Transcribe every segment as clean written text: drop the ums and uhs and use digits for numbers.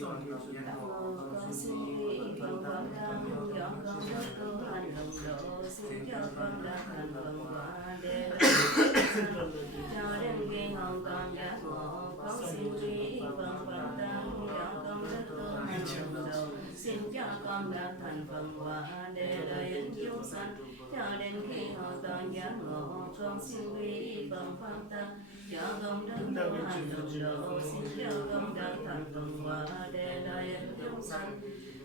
con xin quy phần phẩm tăng do con đức tu hành hồng độ, xin cho con đã thành phần quả để cho đến khi hoàn toàn giác ngộ. Con xin quy phần phẩm tăng do con đức tu hành hồng độ, xin cho con đã thành phần quả để lợi ích chúng sanh cho đến khi hoàn toàn giác ngộ. Con xin quy phần pháp tăng cho công đức tu hành hồng độ, xin cho con đã thành phần quả để lợi ích chúng sanh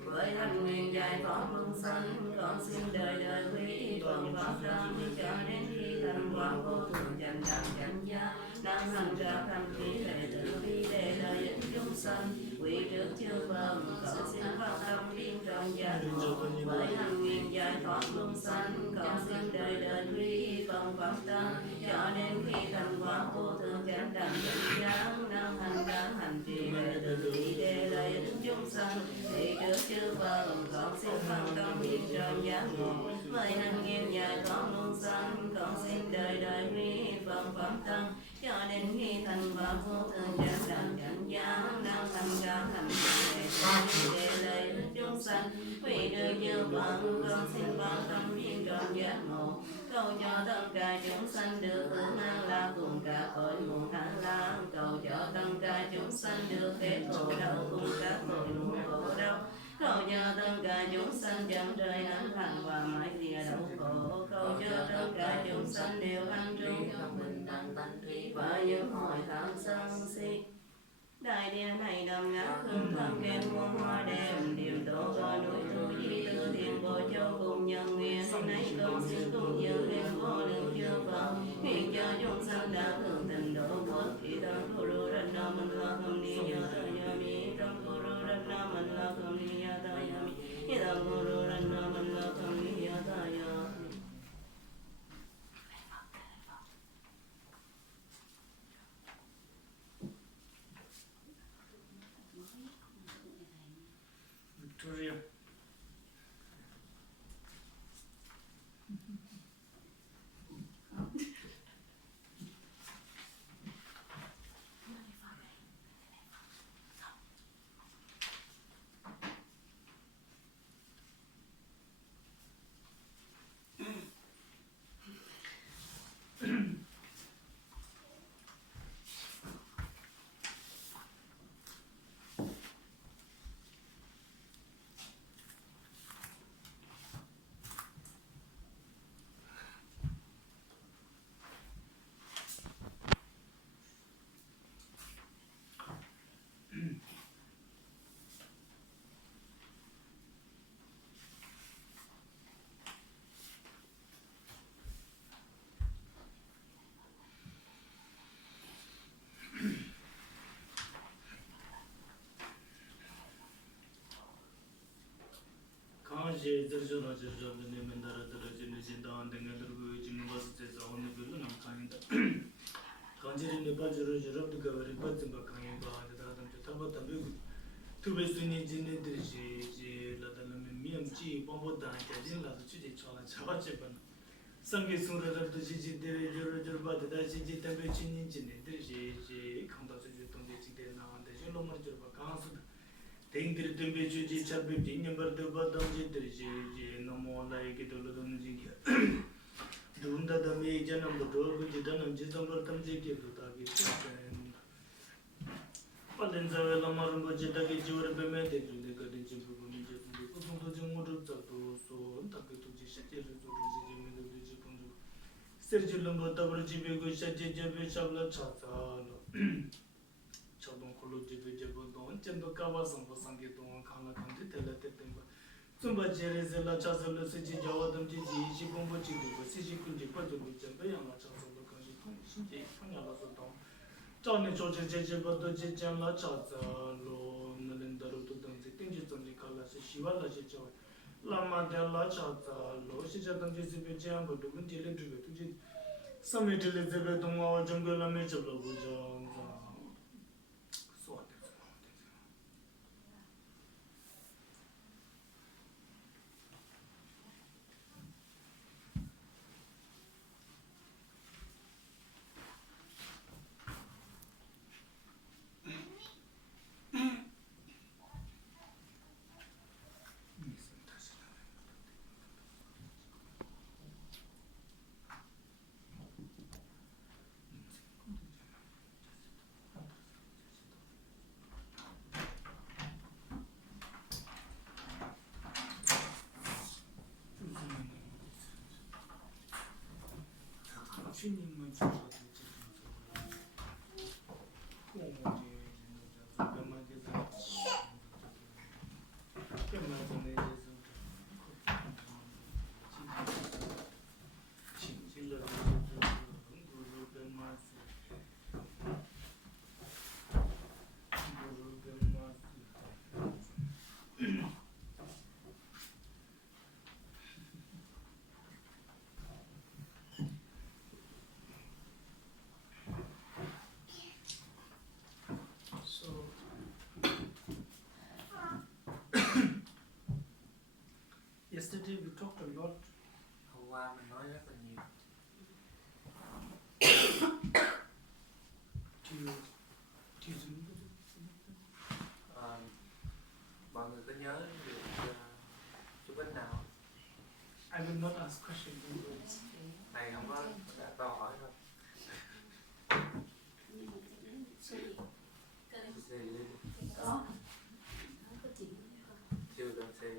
với hành nguyện giải thoát luân sanh. Con xin đời đời quy phần pháp tăng cho đến khi thành quả vô thường chánh đẳng chánh giác, đang hành ra thành khí lệ tử vi để lợi ích chúng sanh. Quy trước chư Phật con xin phát tâm liên trọn giác ngộ với hành nguyện giải thoát luân sanh. Con xin đời đời quy phần pháp tăng cho đến khi thành quả vô thường chánh đẳng chánh giác, đang hành ra hành trì lệ tử vi để lợi ích chúng sanh. Quy trước chư Phật con xin phát tâm liên trọn giác ngộ với hành nguyện giải thoát luân sanh. Con xin đời đời quy phần pháp tăng cho đến khi thành quả vô thường chánh đẳng chánh giác, đang hành ra hành trì để lợi ích chúng sanh. Quy trước chư Phật con xin phát tâm liên trọn giác ngộ cầu cho tất cả chúng sanh được hưởng an lạc cùng cả cõi nguồn an lạc. Cầu cho tất cả chúng sanh được hết khổ đau cùng các cõi nguồn khổ đau. Cầu cho tất cả chúng sanh chẳng rơi an lạc và mãi lìa đau khổ. Cầu cho tất cả chúng sanh đều an trú trong bình đẳng tánh trí và những hồi tham sân si. Đại địa này đầm ngát hương thơm khen muôn hoa đẹp, điểm tổ gọi núi tu di tư thiền bộ châu cùng nhân nguyện. Nay con xin cùng dự đến vô lượng chư Phật, nguyện cho chúng sanh đã hưởng tình độ quốc. Khi tăng Guru Ratna mình là không ni yami, tăng Guru Ratna mình là không ni yami, tăng Guru Ratna mình là không ni yami. Victoria. Kanji Dirjana Jirjana Nemendara Dirajini Jindan Dengadru University Zone Bill Namkanda Kanji Nepajuru Jirab Gaveri Batimba Kayamba, the Adam Tabatabu, two Western Jini Dirji, Latalami Miamchi, Bombo Dan, Kajin, Latuchi, Chala Chavachipan. Sangi Sura of the Gigi Dirjurba, the Daji Tabachin Jini, Dirji, Kantaji Tongi now and the Jiloma Jurba Council. Think the temperature is a bit in number the bottom jitters, no more like it all on Jigger. Dunda the major number door which is done on Jisamba Tamjiki to target. But then the Lamarumba Jetaki Jura permitted to the Kadiji to Jumudu so Takuji Shaki to Jipundu. Sergio Lumbo Tabraji Shaji Shabla Chata. Chabon Koloji Vijabon, Chendo Kawasam for Sangeton, Kala Kanti, Teletemba. Sumba Jerizella Chasolo Siji Jawadam Gigi, Shibombo Chibu, Siji Kundi Patu, Bayama Chasolo Kanji, Shinji, Pangala Soton. Johnny George Jejibato Jejamla Chasa, Lo Nalindaru to Danzi, Tinjit on the Kala, Shivala Shijo, Lama della Chata, Lo Shijatam Jizibijam, but to Vinti to Summit Elizabeth on our jungle Major Lobuja. 주님만 주셔도 Yesterday we talked a lot. Hôm qua mình nói rất là nhiều. Do you remember Mọi người có nhớ được chú Bích nào? I will not ask questions in words. Này không có câu hỏi thôi. Chưa cần say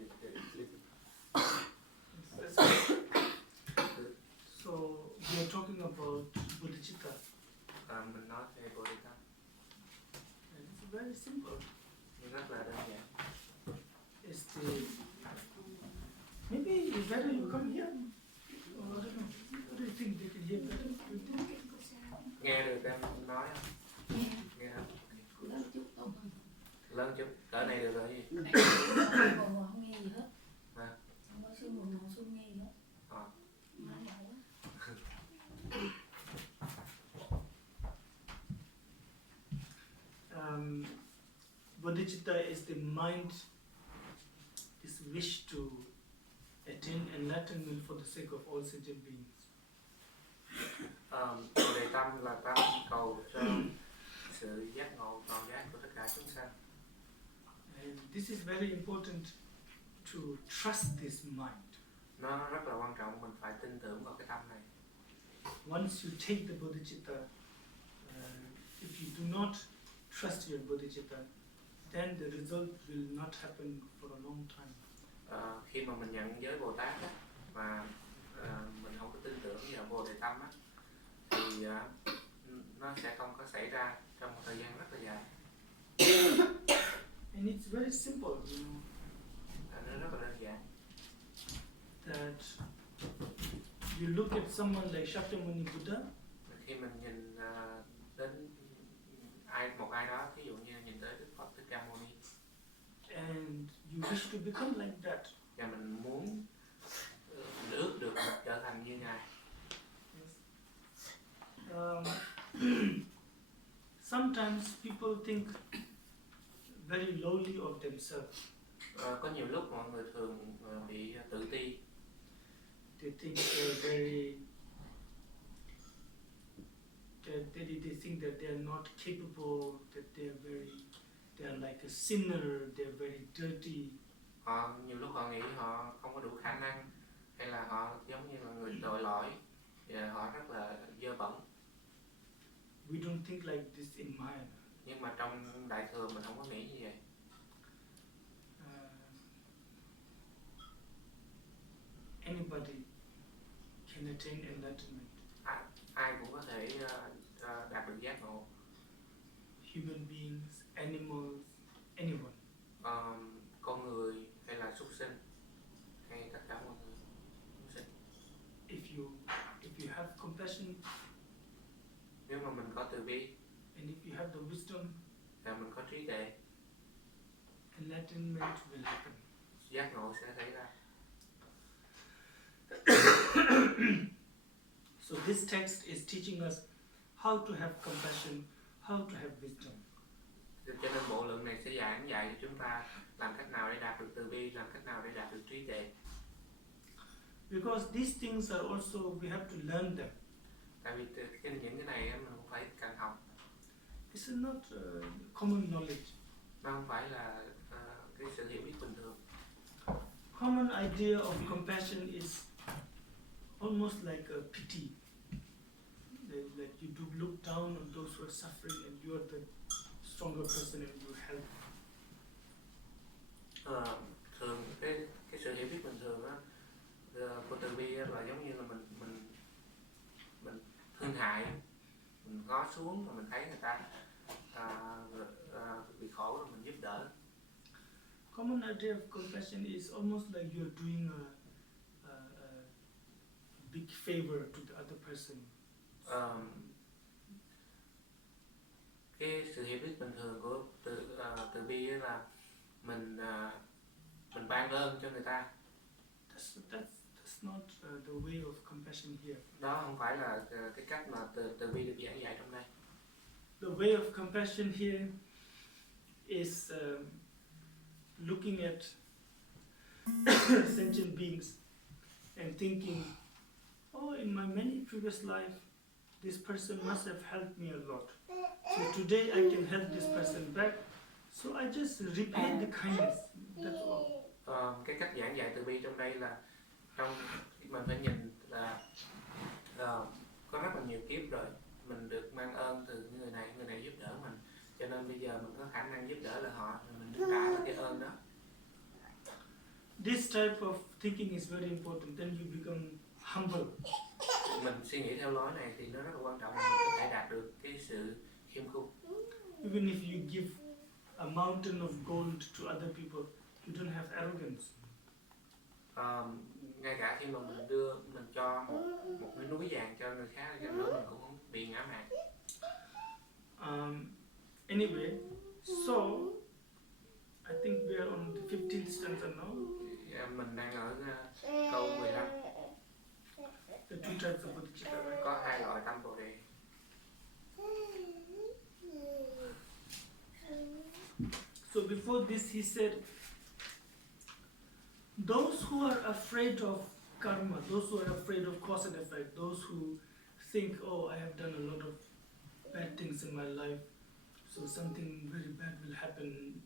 So we are talking about bodhicitta. mình nói về Bodhisattva. It's very simple. Rất là đơn giản. It's the maybe it's better you come here. Or I don't know. What do you think they can hear better? Nghe được em nói không? Nghe không? Lớn chút. Cỡ này được rồi gì? Không nghe gì hết. À. Không có sương mù màu sương nghe gì hết. Bodhicitta is the mind, is wish to attain enlightenment for the sake of all sentient beings. Bồ đề tâm là tâm cầu cho sự giác ngộ toàn giác của tất cả chúng sanh. And this is very important to trust this mind. Nó rất là quan trọng, mình phải tin tưởng vào cái tâm này. Once you take the bodhicitta, if you do not trust your bodhicitta, then the result will not happen for a long time. Khi mà mình nhận giới Bồ Tát á, mà mình không có tin tưởng vào Bồ đề tâm á, thì nó sẽ không có xảy ra trong một thời gian rất là dài. And it's very simple, you know. Nó rất là đơn giản. That you look at someone like Shakyamuni Buddha. Khi mình nhìn đến một ai đó, ví dụ như nhìn tới Đức Phật Thích Ca Mâu Ni, and you wish to become like that. Và mình muốn ước được trở thành như ngài. Sometimes people think very lowly of themselves. Có nhiều lúc mọi người thường bị tự ti. They think they're very they think that they are not capable, that they are like a sinner, they are very dirty. Nhiều lúc họ nghĩ họ không có đủ khả năng, hay là họ giống như là người tội lỗi, và họ rất là dơ bẩn. We don't think like this in Maya. Nhưng mà trong Đại Thừa mình không có nghĩ như vậy. Anybody can attain enlightenment. Ai cũng có thể đạt được giác ngộ. Human beings, animals, anyone. Con người hay là súc sinh, hay tất cả mọi người. If you have compassion, nếu mà mình có từ bi, and if you have the wisdom, và mình có trí tuệ, enlightenment will happen. Giác ngộ sẽ xảy ra. So this text is teaching us how to have compassion, how to have wisdom. Cho nên bộ lượng này sẽ dạy cho chúng ta làm cách nào để đạt được từ bi, làm cách nào để đạt được trí tuệ. Because these things are also, we have to learn them. Tại vì những cái này mình cũng phải cần học. This is not common knowledge. Nó không phải là cái sự hiểu biết bình thường. Common idea of compassion is almost like a pity. Like you do look down on those who are suffering and you are the stronger person and you help. Thường cái sự hiểu biết bình thường á của từ bi là giống như là mình hại, mình ngó xuống rồi mình thấy người ta bị khổ rồi mình giúp đỡ. Common idea of compassion is almost like you're doing a big favor to the other person. Cái sự hiểu biết bình thường của từ bi là mình ban ơn cho người ta. That's not the way of compassion here. Đó không phải là cái cách mà từ bi được giảng dạy trong đây. The way of compassion here is looking at sentient beings and thinking, oh, in my many previous life, this person must have helped me a lot. So today I can help this person back. So I just repay the kindness. That's all. Cái cách giảng dạy từ bi trong đây là mình phải nhìn là có rất là nhiều kiếp rồi mình được mang ơn từ người này giúp đỡ mình, cho nên bây giờ mình có khả năng giúp đỡ là họ, mình được trả cái ơn đó. This type of thinking is very important. Then you become humble. Mình suy nghĩ theo lối này thì nó rất là quan trọng, mình có thể đạt được cái sự khiêm cung. Even if you give a mountain of gold to other people, you don't have arrogance. Ngay cả khi mà mình cho một cái núi vàng cho người khác cho nữa, mình cũng không bị ngã mạn. Anyway, so I think we are on the 15th stanza now. Mình đang ở câu 15. The two types of bodhicitta, right? Có hai loại tâm bồ đề. So before this he said, those who are afraid of karma, those who are afraid of cause and effect, those who think, oh, I have done a lot of bad things in my life, so something very bad will happen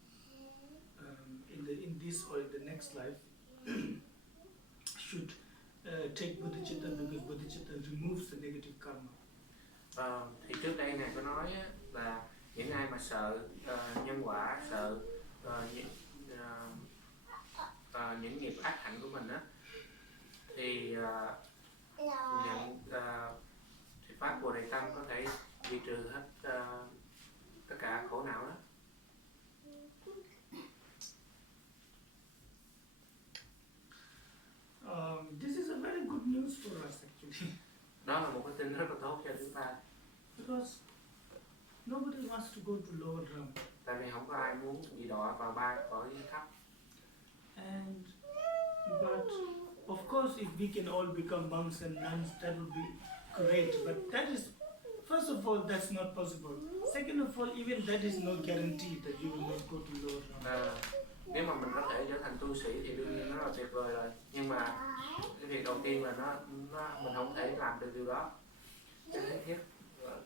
in this or in the next life, should take bodhicitta, because bodhicitta removes the negative karma. Thì trước đây Ngài có nói là những ai mà sợ nhân quả, sợ những nghiệp ác hạnh của mình á, thì nhận thì pháp Bồ Đề Tâm có thể diệt trừ hết tất cả khổ não đó. This is a very good news for us actually. Đó là một cái tin rất là tốt cho chúng ta. Because nobody wants to go to lower realm. Tại vì không có ai muốn bị đọa vào ba cõi thấp. But of course, if we can all become monks and nuns, that would be great. But that is, first of all, that's not possible. Second of all, even that is no guarantee that you will not go to lower realm. Nếu mà mình có thể trở thành tu sĩ thì đương nhiên nó là tuyệt vời rồi. Nhưng mà cái việc đầu tiên là mình không thể làm được điều đó.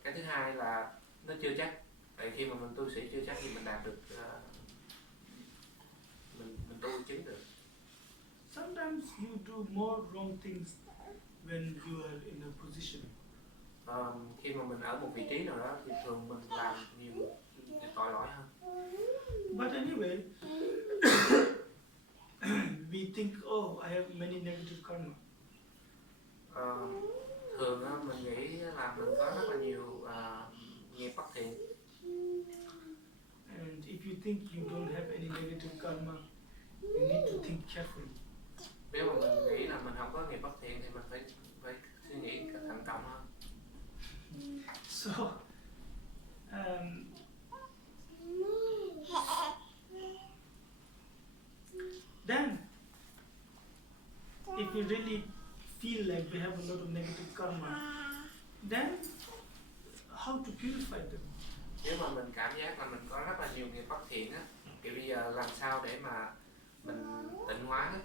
Cái thứ hai là nó chưa chắc. Tại khi mà mình tu sĩ chưa chắc thì mình đạt được, mình tu chứng được. Sometimes you do more wrong things when you are in a position. Khi mà mình ở một vị trí nào đó thì thường mình làm nhiều tội lỗi hơn. But anyway, we think, oh, I have many negative karma. Thường á, mình nghĩ là mình có rất là nhiều nghiệp bất thiện. And if you think you don't have any negative karma, you need to think carefully. Nếu mà mình nghĩ là mình không có nghiệp bất thiện thì mình phải suy nghĩ thận trọng hơn. So, then, if we really feel like we have a lot of negative karma, then how to purify them? Nếu mà mình cảm giác là mình có rất là nhiều nghiệp bất thiện á, thì bây giờ làm sao để mà mình tịnh hóa á?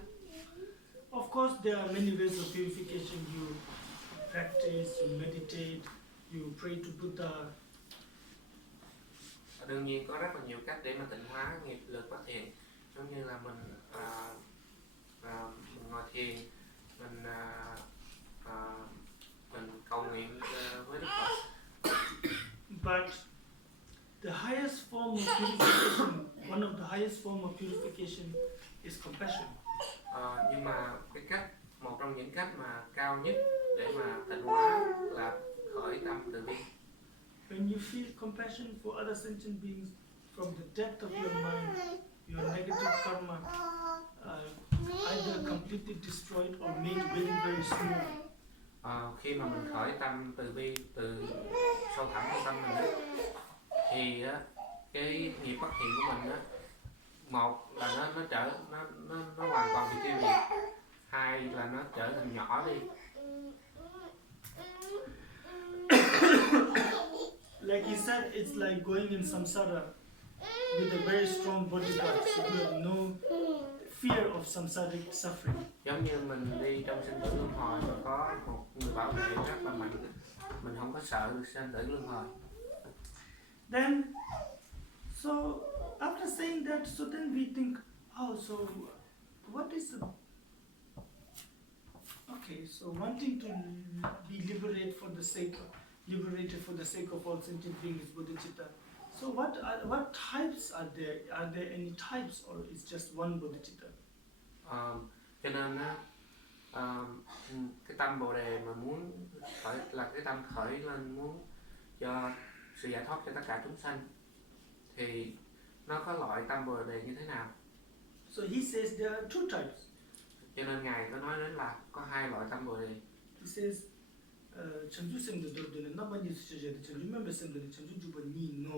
Of course, there are many ways of purification. You practice, you meditate, you pray to Buddha. Đương nhiên có rất là nhiều cách để mà tịnh hóa nghiệp lực bất thiện, giống như là mình ngồi thiền, mình cầu nguyện với Đức Phật. But the highest form of purification, one of the highest form of purification is compassion. Nhưng mà một trong những cách mà cao nhất để mà tịnh hóa là khởi tâm từ bi. When you feel compassion for other sentient beings from the depth of your mind, your negative karma either completely destroyed or made very very small. Khi mà mình khởi tâm từ bi từ sâu thẳm của tâm mình á, thì á, cái nghiệp bất thiện của mình á, một là nó hoàn toàn bị tiêu diệt, hai là nó trở thành nhỏ đi. Like he said, it's like going in samsara with a very strong bodyguard, so you have no fear of samsaric suffering. Giống như mình đi trong sinh tử luân hồi mà có một người bảo vệ rất là mạnh, mình không có sợ được sinh tử luân hồi. Then, so after saying that, so then we think, oh, so what is the... Okay, so wanting to be liberated for the sake of all sentient beings is bodhicitta. So what types are there? Are there any types, or is just one bodhicitta? Cho nên á, cái tâm bồ đề mà muốn khởi là cái tâm khởi lên muốn cho sự giải thoát cho tất cả chúng sanh, thì nó có loại tâm bồ đề như thế nào? So he says there are two types. Cho nên ngài có nói đến là có hai loại tâm bồ đề. He says, Chanju semde dordune nabani sujede chanju membe semde chanju juba ni no.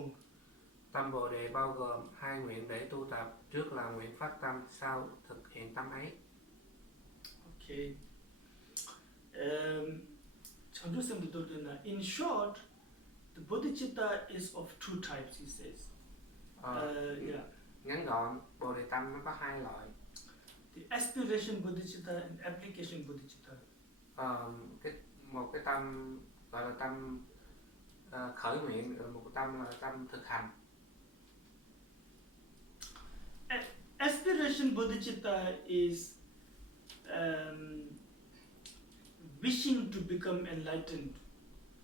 Tâm bồ đề bao gồm hai nguyện để tu tập, trước là nguyện phát tâm, sau thực hiện tâm ấy. Okay. Chanju semde dordune. In short, the bodhicitta is of two types. He says. Yeah. Ngắn gọn, bồ đề tâm nó có hai loại. The aspiration bodhicitta and application bodhicitta. Một cái tâm gọi là tâm khởi nguyện, rồi một cái tâm là tâm thực hành. Aspiration bodhicitta is wishing to become enlightened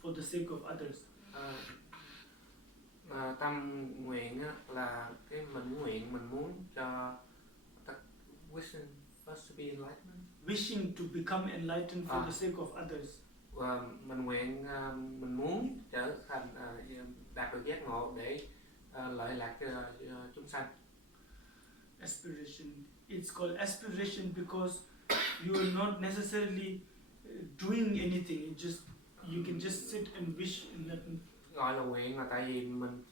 for the sake of others. Tâm nguyện là cái mình muốn cho wishing first to be enlightened. Wishing to become enlightened for the sake of others. Mình muốn trở thành đạt được giác ngộ để lợi lạc cho chúng sanh. Aspiration. It's called aspiration because you are not necessarily doing anything. You can just sit and wish and nothing. Gọi là nguyện là tại vì mình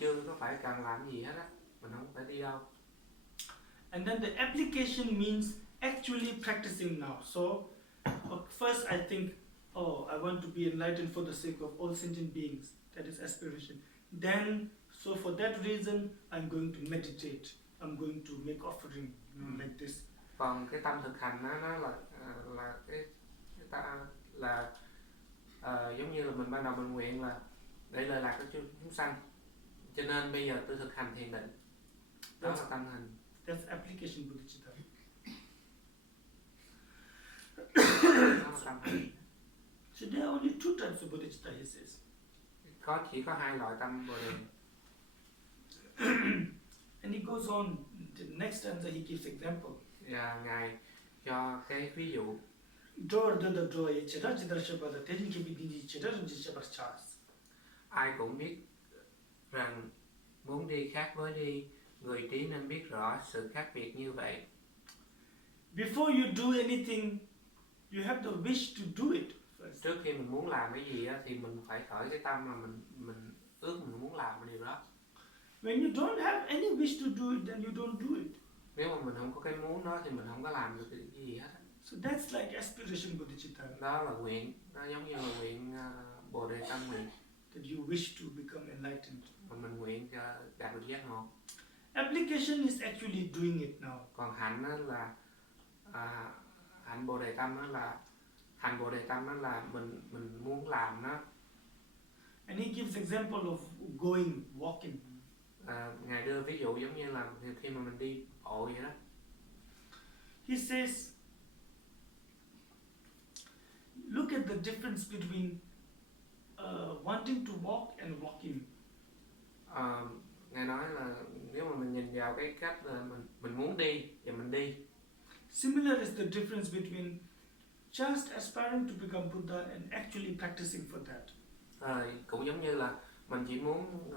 chưa có phải cần làm gì hết á, mình không phải đi đâu. And then the application means actually practicing now. So first I think, I want to be enlightened for the sake of all sentient beings. That is aspiration. Then, so for that reason, I'm going to meditate. I'm going to make offering, like this. Còn cái tâm thực hành nó là giống như là mình ban đầu mình nguyện là để lợi lạc cho chúng sanh, cho nên bây giờ tôi thực hành thiền định. Đó là tâm hành. That's application bodhicitta. So there are only two types of bodhicitta, he says. Chỉ có hai loại tâm bồ đề. And he goes on, the next stanza he gives example. Ngài cho cái ví dụ. Ai cũng biết rằng muốn đi khác với đi, người trí nên biết rõ sự khác biệt như vậy. Before you do anything, you have the wish to do it first. Trước khi mình muốn làm cái gì á, thì mình phải khởi cái tâm là mình ước mình muốn làm cái điều đó. When you don't have any wish to do it, then you don't do it. Nếu mà mình không có cái muốn đó thì mình không có làm được cái gì hết. So that's like aspiration bodhicitta. Đó là nguyện, nó giống như là nguyện bồ đề tâm nguyện. That you wish to become enlightened. Mà mình nguyện cho đạt được giác ngộ. Application is actually doing it now. Còn hạnh đó là hạnh bồ đề tâm đó là mình muốn làm nó. And he gives example of going, walking. Ngài đưa ví dụ giống như là khi mà mình đi bộ vậy đó. He says, look at the difference between wanting to walk and walking. Ngài nói là nếu mà mình nhìn vào cái cách là mình muốn đi và mình đi. Similar is the difference between just aspiring to become Buddha and actually practicing for that. Cũng giống như là mình chỉ muốn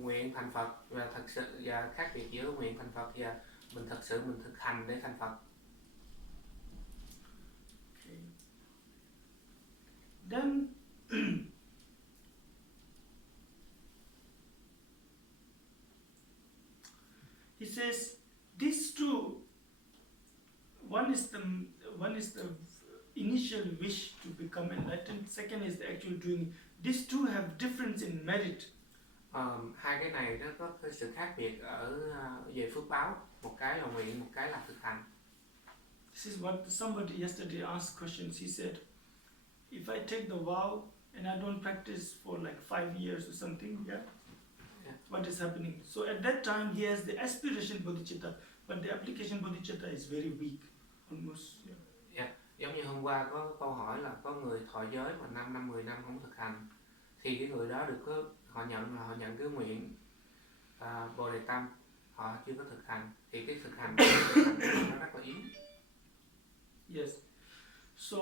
nguyện thành Phật và thật sự, và khác biệt giữa nguyện thành Phật và mình thật sự mình thực hành để thành Phật. Okay. Then he says these two, one is the initial wish to become enlightened, second is the actual doing. These two have difference in merit. Hai cái này nó có cái sự khác biệt ở về phước báo, một cái là nguyện, một cái là thực hành. This is what somebody yesterday asked questions. He said, if I take the vow and I don't practice for like 5 years or something, yeah, what is happening? So at that time he has the aspiration bodhicitta, but the application bodhicitta is very weak, almost. Yeah. Giống như hôm qua có câu hỏi là có người thọ giới mà 5 năm, 10 năm không thực hành, thì cái người đó được họ nhận cái nguyện Bồ Đề Tâm, họ chưa có thực hành, thì cái thực hành nó rất là yếu. Yes. So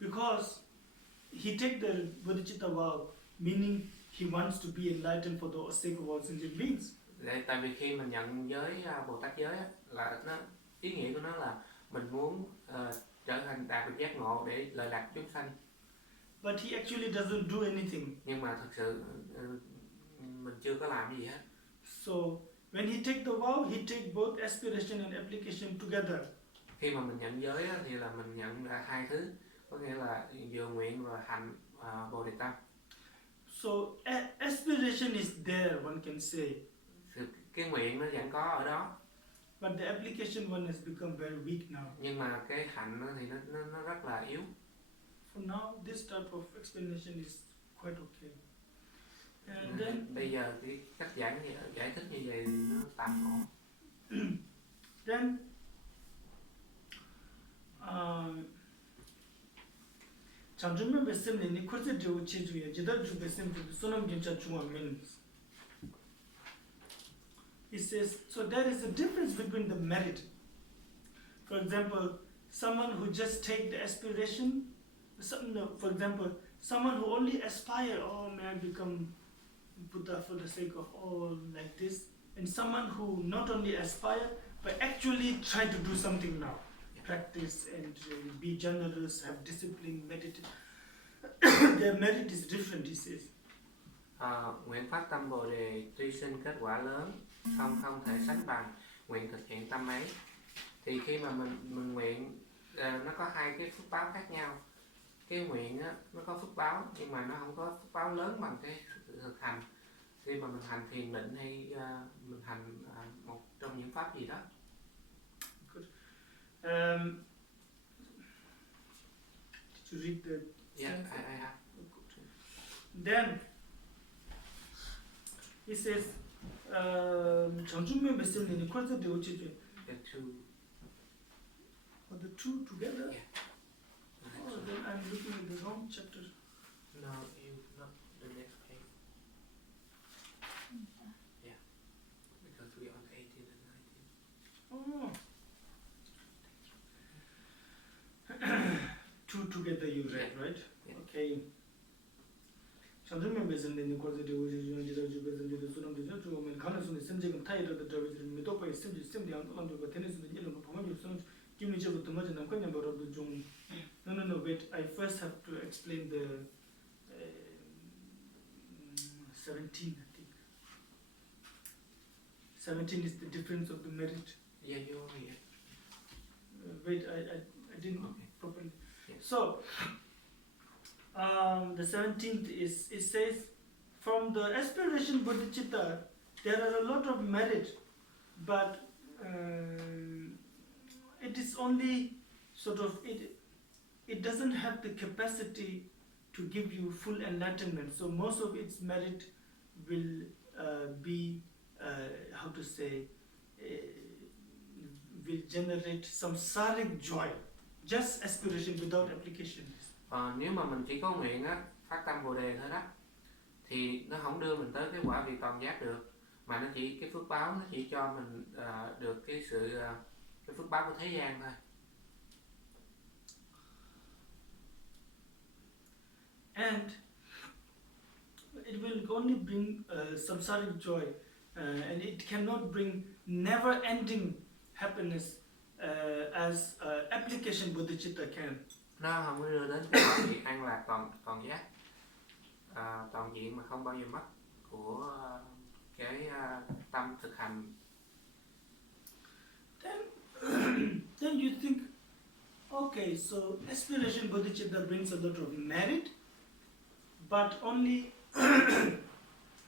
because he take the bodhicitta vow, meaning he wants to be enlightened for the sake of all sentient beings. Tại vì khi mình nhận giới Bồ Tát giới là nó ý nghĩa của nó là mình muốn trở thành đạt được giác ngộ để lợi lạc chúng sanh. But he actually doesn't do anything. Nhưng mà thực sự mình chưa có làm gì hết. So when he take the vow, he take both aspiration and application together. Khi mà mình nhận giới thì là mình nhận ra hai thứ, có nghĩa là vừa nguyện và hành Bồ Đề Tâm. So aspiration is there, one can say. Cái nguyện nó vẫn có ở đó. But the application one has become very weak now. Nhưng mà cái hạnh thì nó rất là yếu. For now, this type of explanation is quite okay. And then bây giờ cái cách giải thích như vậy thì nó tạm ổn. Then 장준면 말씀이 코스 저 체주에 지달 주 말씀 주 소남 괜찮 중앙 means. He says, so there is a difference between the merit. For example, someone who just take the aspiration, for example, someone who only aspire, oh, may I become Buddha for the sake of all like this, and someone who not only aspire, but actually try to do something now, practice and be generous, have discipline, meditate. Their merit is different, he says. Nguyện phát tâm Bồ Đề tuy sinh kết quả lớn, không thể sánh bằng nguyện thực hiện tâm ấy. Thì khi mà mình nguyện, nó có hai cái phước báo khác nhau. Cái nguyện á, nó có phước báo nhưng mà nó không có phước báo lớn bằng cái thực hành. Khi mà mình hành thiền định hay mình hành một trong những pháp gì đó. Good. Did you read the? Yeah, I have. Then he says, 장준면 말씀이 콘서트 오치죠. The two. Oh, the two together? Yeah. Oh, then I'm looking at the wrong chapter. No, not the next page. Yeah, because we are on 18 and 19. Oh. Two together you read, right? Yeah. Okay. 장준면 말씀이 콘서트 오치죠. 지도주 말씀이 수능도 조금은 가능성이 선택은 타이르도 저기 미도파의 선택이 안 돌아가고 테니스는 이런 방법이 없으면 김미저부터 먼저 남건냐 뭐라도 좀 no wait, I first have to explain the 17, I think. 17 is the difference of the merit. Yeah, you are here. Wait, I didn't properly. Yeah. So the 17th is, it says, from the aspiration bodhicitta, there are a lot of merit, but it is only sort of, it doesn't have the capacity to give you full enlightenment. So most of its merit will be, how to say, will generate samsaric joy, just aspiration without application. Nếu mà mình chỉ có nguyện á, phát tâm Bồ Đề thôi đó, thì nó không đưa mình tới cái quả vị toàn giác được, mà nó chỉ cái phước báo nó chỉ cho mình được cái sự cái phước báo của thế gian thôi. and it will only bring samsaric joy, and it cannot bring never-ending happiness as application bodhicitta can. Nó không có đưa đến cái vị an lạc toàn giác, toàn diện mà không bao giờ mất của cái tâm thực hành. Then you think, okay, so aspiration bodhicitta brings a lot of merit, but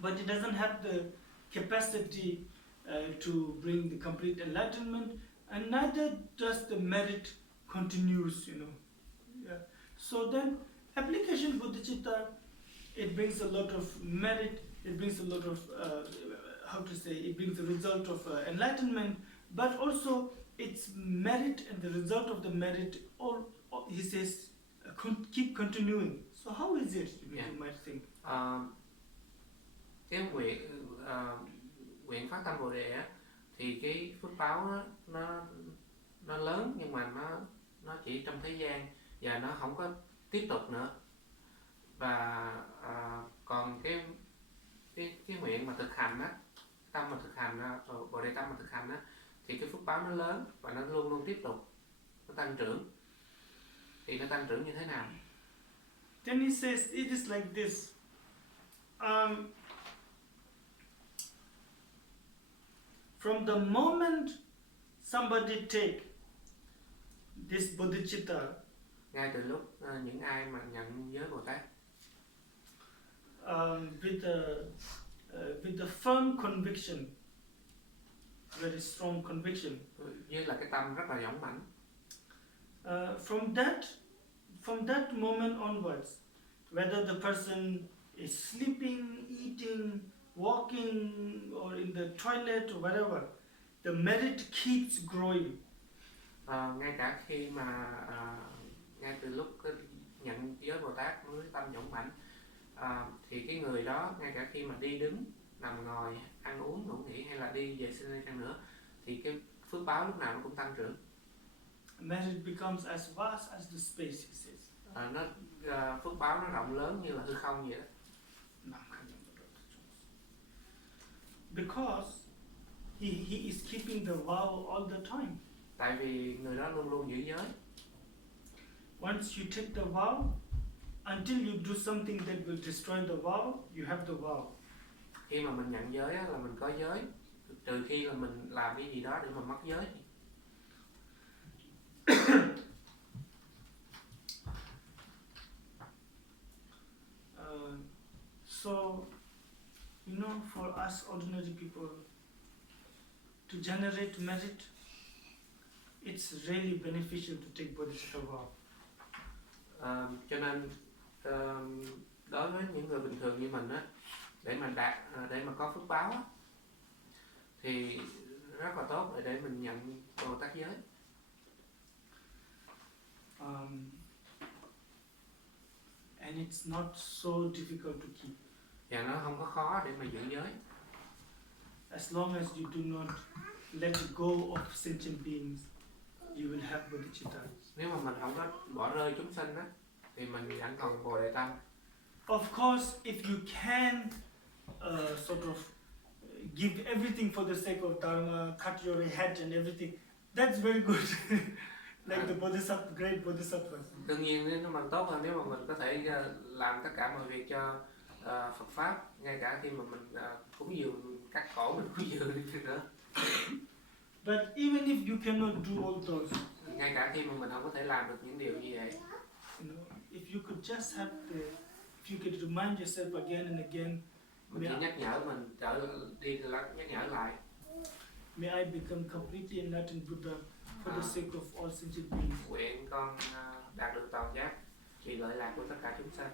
but it doesn't have the capacity to bring the complete enlightenment, and neither does the merit continues, you know. Yeah. So then application bodhicitta, it brings a lot of merit, it brings a lot of it brings the result of enlightenment, but also its merit and the result of the merit, all he says, keep continuing. So how is it, you might think? Cái nguyện phát tâm Bồ Đề á, thì cái phước báo nó lớn, nhưng mà nó chỉ trong thế gian và nó không có tiếp tục nữa. Và còn cái nguyện mà thực hành á, tâm mà thực hành, Bồ Đề tâm mà thực hành á, thì cái phước báo nó lớn và nó luôn luôn tiếp tục, nó tăng trưởng. Thì nó tăng trưởng như thế nào? Then he says it is like this. From the moment somebody take this bodhicitta, ngay từ lúc những ai mà nhận giới Bồ Tát, with the firm conviction, very strong conviction, với là cái tâm rất là dũng mãnh. From that moment onwards, whether the person is sleeping, eating, walking, or in the toilet or whatever, the merit keeps growing. Ngay cả khi mà ngay từ lúc nhận giới Bồ Tát với tâm dũng mãnh, thì cái người đó ngay cả khi mà đi đứng, nằm ngồi, ăn uống, ngủ nghỉ hay là đi vệ sinh hay chăng nữa, thì cái phước báo lúc nào nó cũng tăng trưởng. Merit becomes as vast as the space, he says. Phước báo nó rộng lớn như là hư không vậy đó. Because he is keeping the vow all the time. Tại vì người đó luôn luôn giữ giới. Once you take the vow, until you do something that will destroy the vow, you have the vow. Khi mà mình nhận giới là mình có giới, trừ khi là mình làm cái gì đó để mà mất giới. So, you know, for us ordinary people to generate merit, it's really beneficial to take bodhicitta vow. Cho nên đối với những người bình thường như mình á, để mà có phước báo á, thì rất là tốt để mình nhận Bồ Tát giới. And it's not so difficult to keep. Và nó không có khó để mà giữ giới. As long as you do not let go of sentient beings, you will have bodhicitta. Nếu mà mình không có bỏ rơi chúng sinh á, thì mình vẫn còn Bồ Đề tâm. Of course, if you can sort of give everything for the sake of dharma, cut your head and everything, that's very good. Like the bodhisattva, great bodhisattvas. Đương nhiên nó tốt hơn nếu mà mình có thể làm tất cả mọi việc cho Phật pháp, ngay cả khi mà mình cúng dường, cắt cổ mình cúng dường đi nữa. But even if you cannot do all those, ngay cả khi mà mình không có thể làm được những điều như vậy, you know, if you could just have if you could remind yourself again and again, mình chỉ nhắc nhở mình nhắc nhở lại. May I become completely enlightened Buddha for the sake of all sentient beings. Nguyện con đạt được toàn giác vì lợi lạc của tất cả chúng sanh.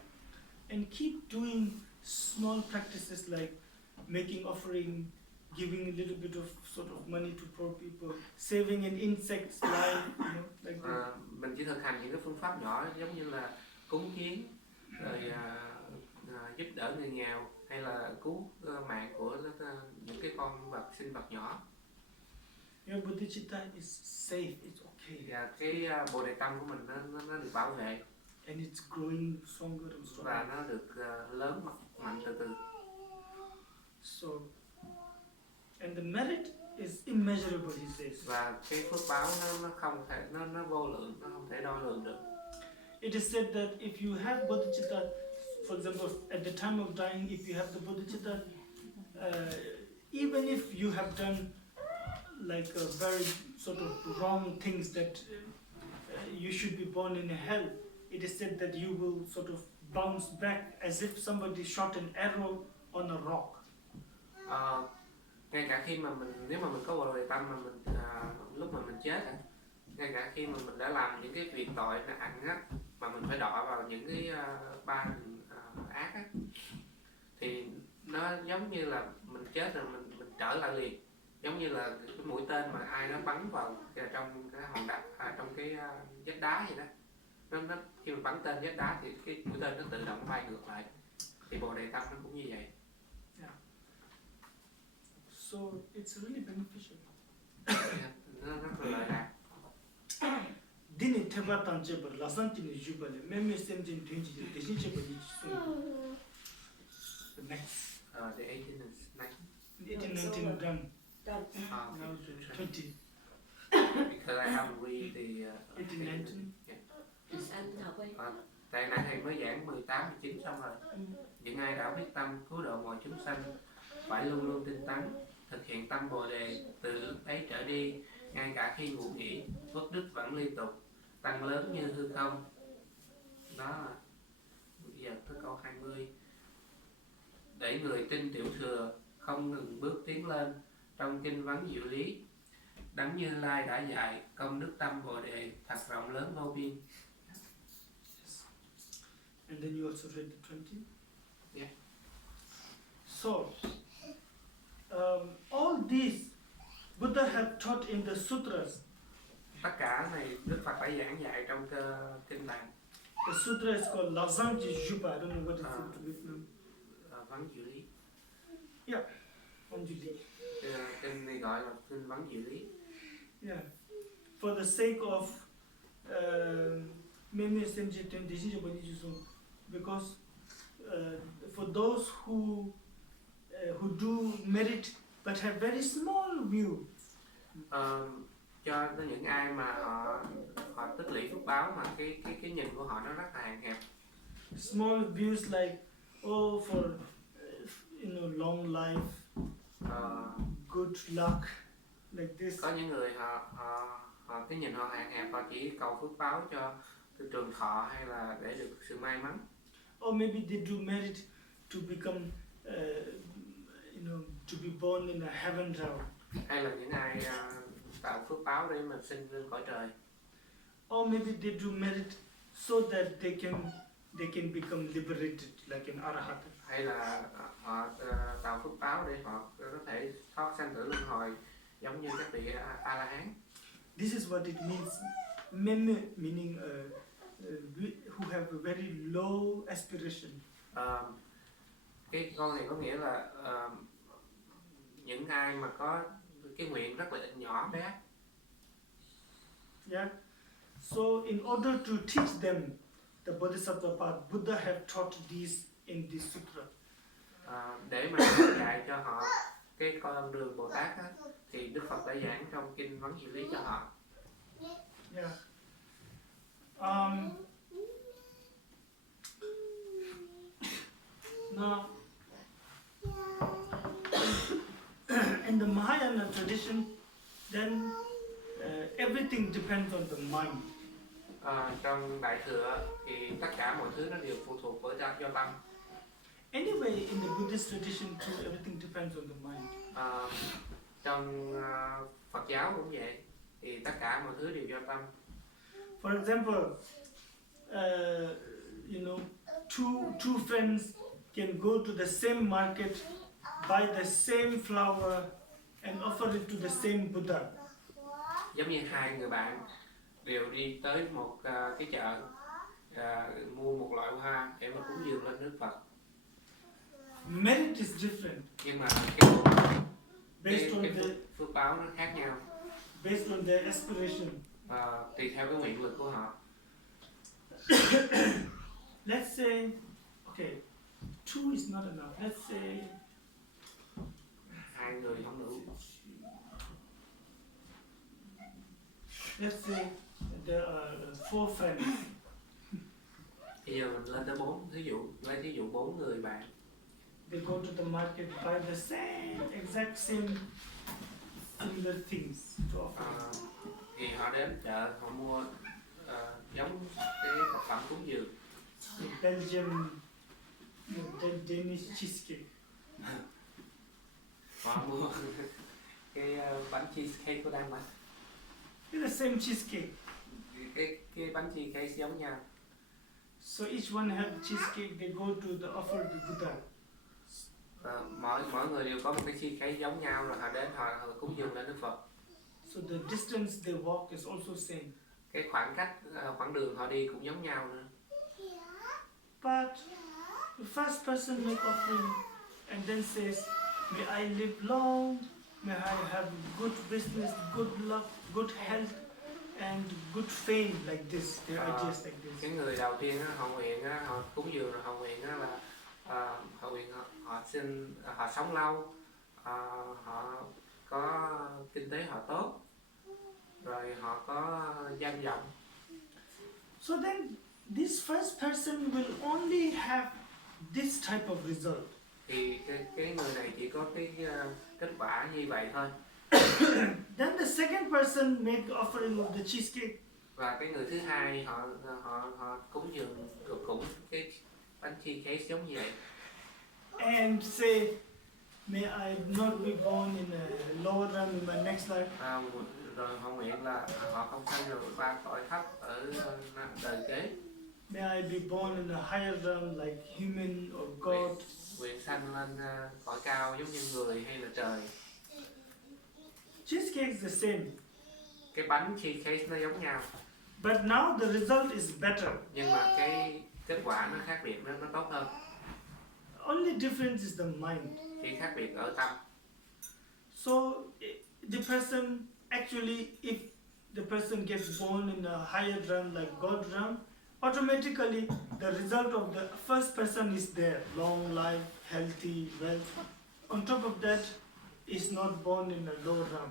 And keep doing small practices like making offering, giving a little bit of sort of money to poor people, saving an insect's life, you know, like that. Mình chỉ thực hành những cái phương pháp nhỏ giống như là cúng kiến, rồi giúp đỡ người nghèo hay là cứu mạng của những cái con vật, sinh vật nhỏ. Your bodhicitta is safe, it's okay. Và cái Bồ Đề tâm của mình nó được bảo vệ. and it's growing stronger and stronger. Và nó được lớn mạnh từ từ. So, and the merit is immeasurable, he says. Và cái phước báo nó không thể nó vô lượng, nó không thể đo lường được. It is said that if you have bodhicitta, for example, at the time of dying, if you have the bodhicitta, even if you have done like a very sort of wrong things that you should be born in a hell, it is said that you will sort of bounce back as if somebody shot an arrow on a rock. Ngay cả khi mà nếu mà mình có bồ đề tâm mà mình lúc mà mình chết, ngay cả khi mà mình đã làm những cái việc tội nặng á, mà mình phải đọa vào những cái ba ác á, thì nó giống như là mình chết rồi mình trở lại liền, giống như là cái mũi tên mà ai nó bắn vào trong cái hòn đá, trong cái vách đá vậy đó. Nó khi mình bắn tên vách đá thì cái mũi tên nó tự động bay ngược lại. Thì bồ đề tâm nó cũng như vậy. Yeah. So it's really beneficial. Nó rất là lợi lạc. Dini theba tanje bar lasan tini jubale meme semjin twenji deshin cheba yichsun. The next. The 18 is next. 18, 19 done. Done. Now 20. Because I haven't read the 18, 19. Yeah. Anh học đi. Tại nãy thầy mới giảng 18, 19 xong rồi. Những ai đã quyết tâm cứu độ mọi chúng sanh phải luôn luôn tinh tấn, thực hiện tâm bồ đề từ lúc ấy trở đi, ngay cả khi ngủ nghỉ, phước đức vẫn liên tục tăng lớn như hư không. Đó là bây giờ tới câu 20. Để người tin tiểu thừa không ngừng bước tiến lên trong kinh vấn diệu lý, Đấng Như Lai đã dạy công đức tâm bồ đề thật rộng lớn vô biên. And then you also read the 20? Yeah. So, all these Buddha have taught in the sutras. Tất cả này Đức Phật đã giảng dạy trong kinh tạng. The sutra is called Lazangji Juba. I don't know what it's in Vietnam. Vấn diệu lý. Yeah, vấn diệu lý. Kinh này gọi là kinh vấn diệu lý. Yeah, for the sake of meme semje ten deshin cheba yichsun, because for those who do merit but have very small view. Cho những ai mà họ tích lũy phước báo mà cái nhìn của họ nó rất là hạn hẹp. Small views like for long life, good luck, like this. Có những người họ cái nhìn họ hạn hẹp, họ chỉ cầu phước báo cho cái trường thọ hay là để được sự may mắn. Or maybe they do merit to become to be born in a heaven realm. Hay là những ai tạo phước báo để mà sinh lên cõi trời. Or maybe they do merit so that they can become liberated like an arhat. Hay là họ tạo phước báo để họ có thể thoát sanh tử luân hồi giống như các vị A La Hán. This is what it means. Meme meaning who have a very low aspiration. Cái câu này có nghĩa là những ai mà có cái nguyện rất là nhỏ bé. Yeah. So in order to teach them the Bodhisattva path, Buddha have taught these in this sutra. Để mà dạy cho họ cái con đường Bồ Tát á, thì Đức Phật đã giảng trong kinh vấn diệu lý cho họ. Yeah. Now, in the Mahayana tradition, then everything depends on the mind. Trong Đại Thừa thì tất cả mọi thứ nó đều phụ thuộc vào do tâm. Anyway, in the Buddhist tradition too, everything depends on the mind. Trong Phật giáo cũng vậy, thì tất cả mọi thứ đều do tâm. For example, two friends can go to the same market, buy the same flower, and offer it to the same Buddha. Giống như hai người bạn đều đi tới một cái chợ, mua một loại hoa để mà cúng dường lên Đức Phật. Merit is different. Nhưng mà Based on cái the phước báo nó khác nhau. Based on their aspiration. Tùy theo cái nguyện lực của họ. Let's say, okay, 2 is not enough. Let's say 2 người không đủ. Let's say there are 4 friends. Bây giờ mình lên tới 4, thí dụ 4 người bạn. They go to the market, buy the exact same similar things to offer. Thì họ đến chợ, họ mua giống cái vật phẩm cúng dường. The Belgian, the Danish cheesecake. Họ mua cái bánh cheesecake của Đan Mạch. It's the same cheesecake. Cái bánh cheesecake giống nhau. So each one have cheesecake. They go to the offer to Buddha. Mỗi người đều có một cái cheesecake giống nhau, rồi họ đến họ cúng dường lên Đức Phật. So the distance they walk is also same. Cái khoảng đường họ đi cũng giống nhau nữa. But the first person make offering and then says, may I live long, may I have good business, good luck, good health and good fame, like this. Their ideas like this. Cái người đầu tiên á, họ nguyện á, họ cúng dường rồi họ nguyện á là họ nguyện họ sống lâu, họ có kinh tế họ tốt, rồi họ có danh vọng. So then this first person will only have this type of result. Thì cái người này chỉ có cái kết quả như vậy thôi. Then the second person make offering of the cheesecake. Và cái người thứ hai họ cúng dường cũng cái bánh cheesecake giống như vậy. And say, may I not be born in a lower realm in my next life. Rồi họ nguyện là họ không sanh rồi qua cõi thấp ở đời kế. May I be born in a higher realm like human or God. Nguyện sanh lên cõi cao giống như người hay là trời. Cheesecake is the same. Cái bánh cheesecake nó giống nhau. But now the result is better. Nhưng mà cái kết quả nó khác biệt, nó tốt hơn. Only difference is the mind. Chỉ khác biệt ở tâm. So the person actually, if the person gets born in a higher realm like God realm, automatically the result of the first person is there: long life, healthy, wealth. On top of that, is not born in a low realm.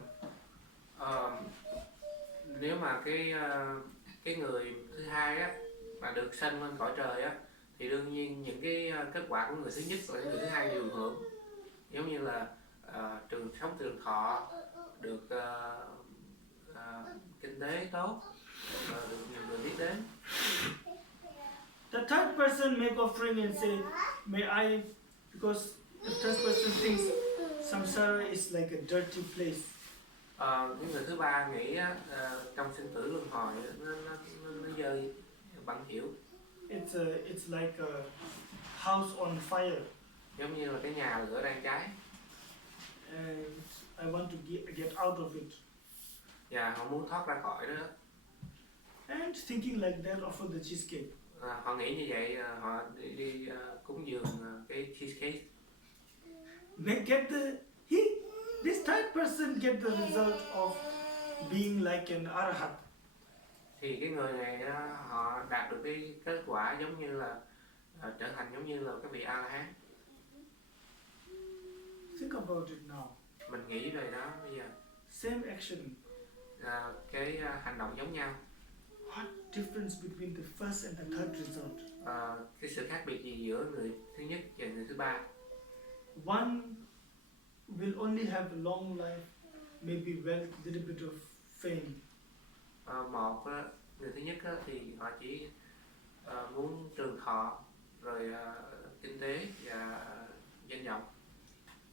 Nếu mà cái người thứ hai á mà được sanh lên cõi trời á, thì đương nhiên những cái kết quả của người thứ nhất và người thứ hai đều hưởng, giống như là sống trường thọ, được kinh tế tốt, được nhiều người biết đến. The third person make offering and say, may I, because the third person thinks samsara is like a dirty place. Cái người thứ ba nghĩ trong sinh tử luân hồi nó dơ bẩn thỉu. It's like a house on fire. Giống như là cái nhà lửa đang cháy. And I want to get out of it. Và họ muốn thoát ra khỏi đó. And thinking like that, offer the cheesecake. Họ nghĩ như vậy, họ đi cúng dường cái cheesecake. This third person get the result of being like an arahat. Thì cái người này họ đạt được cái kết quả giống như là trở thành giống như là cái vị A La Hán. Think about it now. Mình nghĩ về đó bây giờ. Same action. Cái hành động giống nhau. What difference between the first and the third result? Cái sự khác biệt gì giữa người thứ nhất và người thứ ba? One will only have a long life, maybe wealth, little bit of fame. Một người thứ nhất thì họ chỉ muốn trường thọ, rồi kinh tế và danh vọng.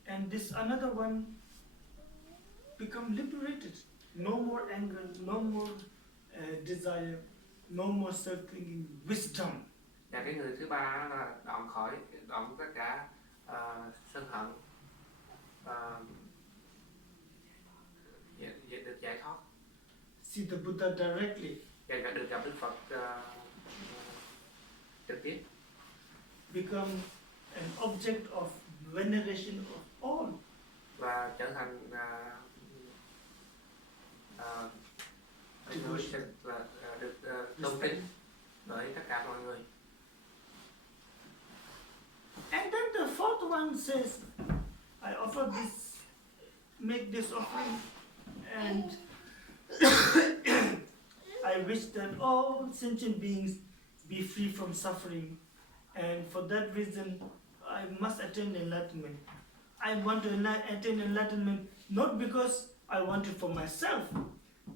And this another one become liberated. No more anger, no more desire, no more self-thinking, wisdom. Và cái người thứ ba là đoạn tất cả sân hận, được giải thoát. See the Buddha directly. Và được gặp Đức Phật trực tiếp. Become an object of veneration of all. Và trở thành devotion là được tôn kính. bởi tất cả mọi người. And then the fourth one says, I offer this, make this offering, and I wish that all sentient beings be free from suffering, and for that reason I must attain enlightenment. I want to attain enlightenment not because I want it for myself,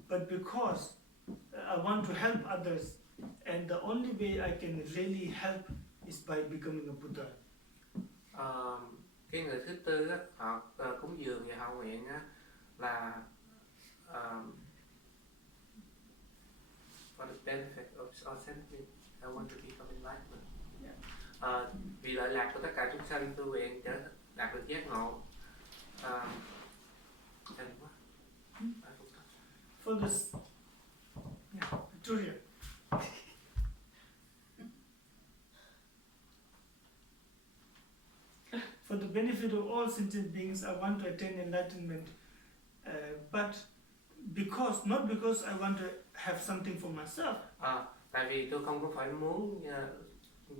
but because I want to help others, and the only way I can really help is by becoming a Buddha. Cái người thứ tư á, họ cúng dường và họ nguyện á, là for the benefit of all sentient, I want to become enlightenment. Vì lợi lạc của tất cả chúng sanh, tôi nguyện đạt được giác ngộ. For this, Victoria. For the benefit of all sentient beings, I want to attain enlightenment, but not because I want to have something for myself. Tại vì tôi không có phải muốn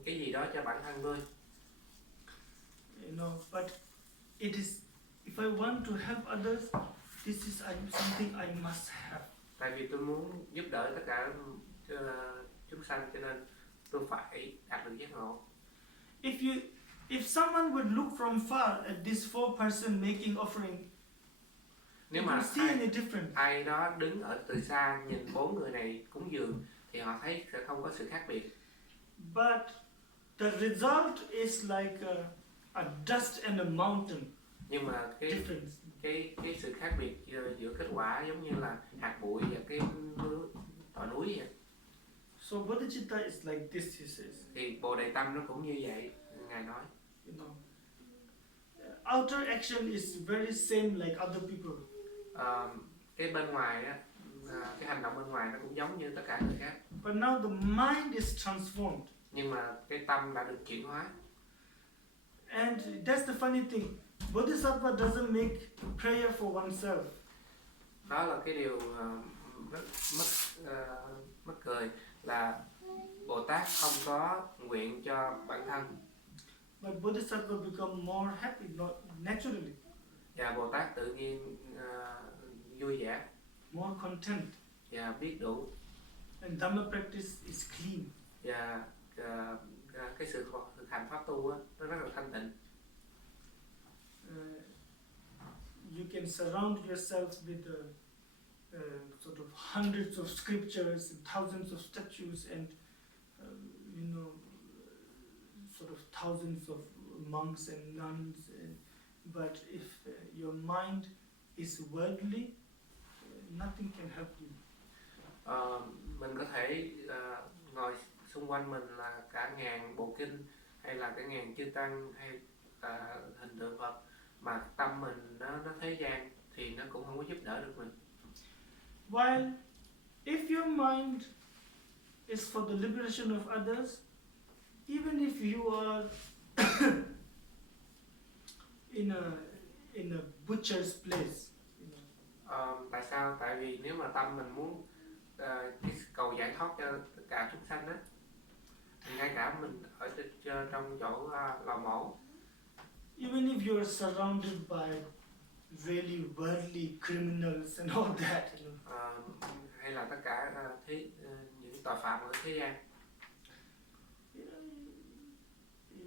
cái gì đó cho bản thân tôi. But it is, if I want to help others, this is something I must have. Tại vì tôi muốn giúp đỡ tất cả chúng sanh, cho nên tôi phải đạt được giác ngộ. If someone would look from far at this four person making offering, nếu mà ai đó đứng ở từ xa nhìn bốn người này cúng dường thì họ thấy sẽ không có sự khác biệt. But the result is like a dust and a mountain. Nhưng mà cái sự khác biệt giữa kết quả giống như là hạt bụi và cái tòa núi vậy. So bodhicitta is like this, he says. Thì Bồ Đề Tâm nó cũng như vậy, ngài nói. Outer action is very same like other people. Cái bên ngoài á, cái hành động bên ngoài nó cũng giống như tất cả người khác. But now the mind is transformed. Nhưng mà cái tâm đã được chuyển hóa. And that's the funny thing. Bodhisattva doesn't make prayer for oneself. Đó là cái điều mắc cười, là Bồ Tát không có nguyện cho bản thân. But Bodhisattva become more happy, not naturally. Và Bồ Tát tự nhiên vui vẻ. More content. Và biết đủ. And Dhamma practice is clean. Và cái sự thực hành pháp tu á, nó rất là thanh tịnh. You can surround yourself with sort of hundreds of scriptures, thousands of statues, and sort of thousands of monks and nuns. But if your mind is worldly, nothing can help you. Mình có thể ngồi xung quanh mình là cả ngàn bộ kinh, hay là cả ngàn chư tăng, hay hình tượng Phật, mà tâm mình nó thế gian thì nó cũng không có giúp đỡ được mình. While if your mind is for the liberation of others, even if you are in a butcher's place. Tại sao? Tại vì nếu mà tâm mình muốn cầu giải thoát cho tất cả chúng sanh á, thì ngay cả mình ở trong chỗ lò mổ. Even if you are surrounded by really worldly criminals and all that, hay là tất cả những tội phạm ở thế gian,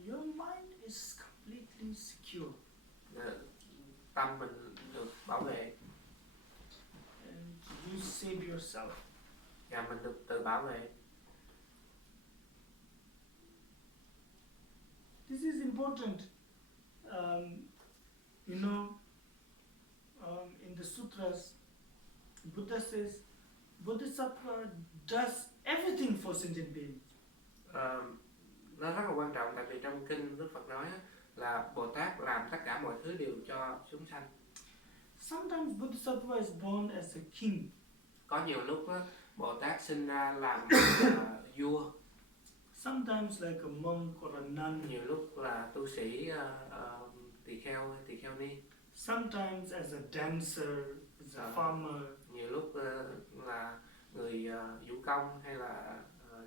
your mind is completely secure. Tâm mình được bảo vệ. And you save yourself. Và mình được tự bảo vệ. This is important. In the sutras, Buddha says, Bodhisattva does everything for sentient beings. Nó rất là quan trọng, tại vì trong kinh Đức Phật nói là Bồ Tát làm tất cả mọi thứ đều cho chúng sanh. Sometimes Bodhisattva is born as a king. Có nhiều lúc đó, Bồ Tát sinh ra làm vua. Sometimes like a monk or a nun. Nhiều lúc là tu sĩ tỳ kheo ni. Sometimes as a dancer, as a farmer. Nhiều lúc là người vũ công hay là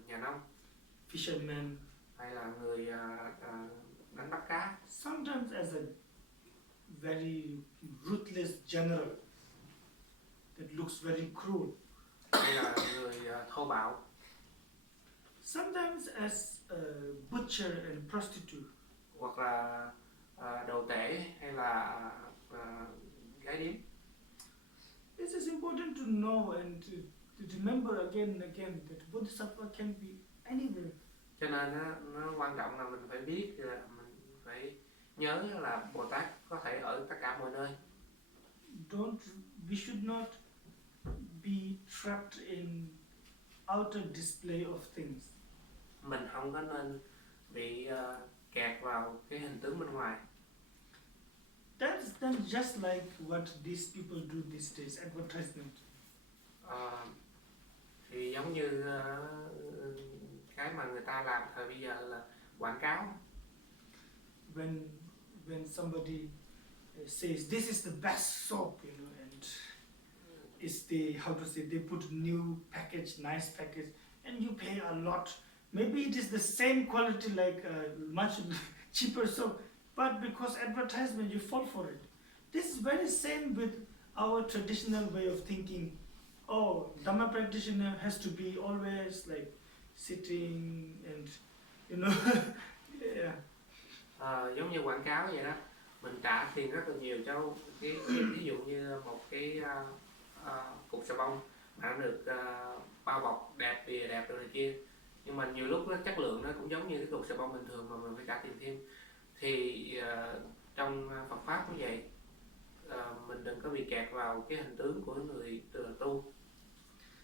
nhà nông. fisherman, hay là người đánh bắt cá, sometimes as a very ruthless general that looks very cruel, hay là người thô bạo, sometimes as a butcher and prostitute. hoặc là đồ tể hay là gái điếm. This is important to know and to remember again and again that Bodhisattva can be anywhere. Cho nên nó quan trọng là mình phải biết, là mình phải nhớ là Bồ Tát có thể ở tất cả mọi nơi. We should not be trapped in outer display of things. Mình không có nên bị kẹt vào cái hình tướng bên ngoài. That's then just like what these people do these days, advertisement. Thì giống như cái mà người ta làm thời bây giờ là quảng cáo. When somebody says this is the best soap, you know, and it's the, how to say, they put new package, nice package, and you pay a lot. Maybe it is the same quality like much cheaper soap, but because advertisement you fall for it. This is very same with our traditional way of thinking. Oh, Dhamma practitioner has to be always like sitting and, you know, yeah. Giống như quảng cáo vậy đó, mình trả tiền rất là nhiều cho cái ví dụ như một cái cục xà bông mà nó được bao bọc đẹp bìa đẹp rồi này kia, nhưng mà nhiều lúc chất lượng nó cũng giống như cái cục xà bông bình thường mà mình phải trả tiền thêm. Thì trong Phật pháp cũng vậy, mình đừng có bị kẹt vào cái hình tướng của người tu,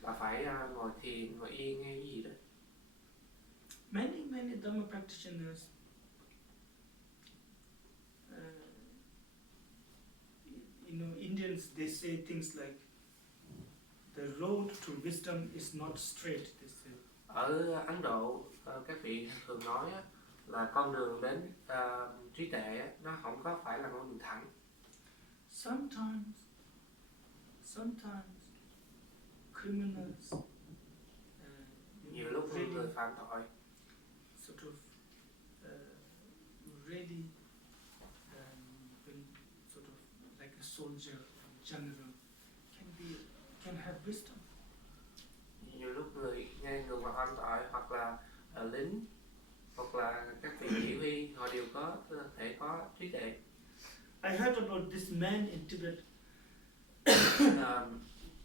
là phải ngồi thiền, ngồi yên hay cái gì đó. Many Dhamma practitioners you know, Indians, they say things like the road to wisdom is not straight, they say. Ở Ấn Độ, các vị thường nói là con đường đến trí tuệ nó không có phải là con đường thẳng. Sometimes criminals nhiều lúc really, người phạm tội sort of really sort of like a soldier or general can have wisdom. Nhiều lúc người mà phạm tội hoặc là lính hoặc là các vị chỉ huy họ đều có thể có trí tuệ. I heard about this man in Tibet.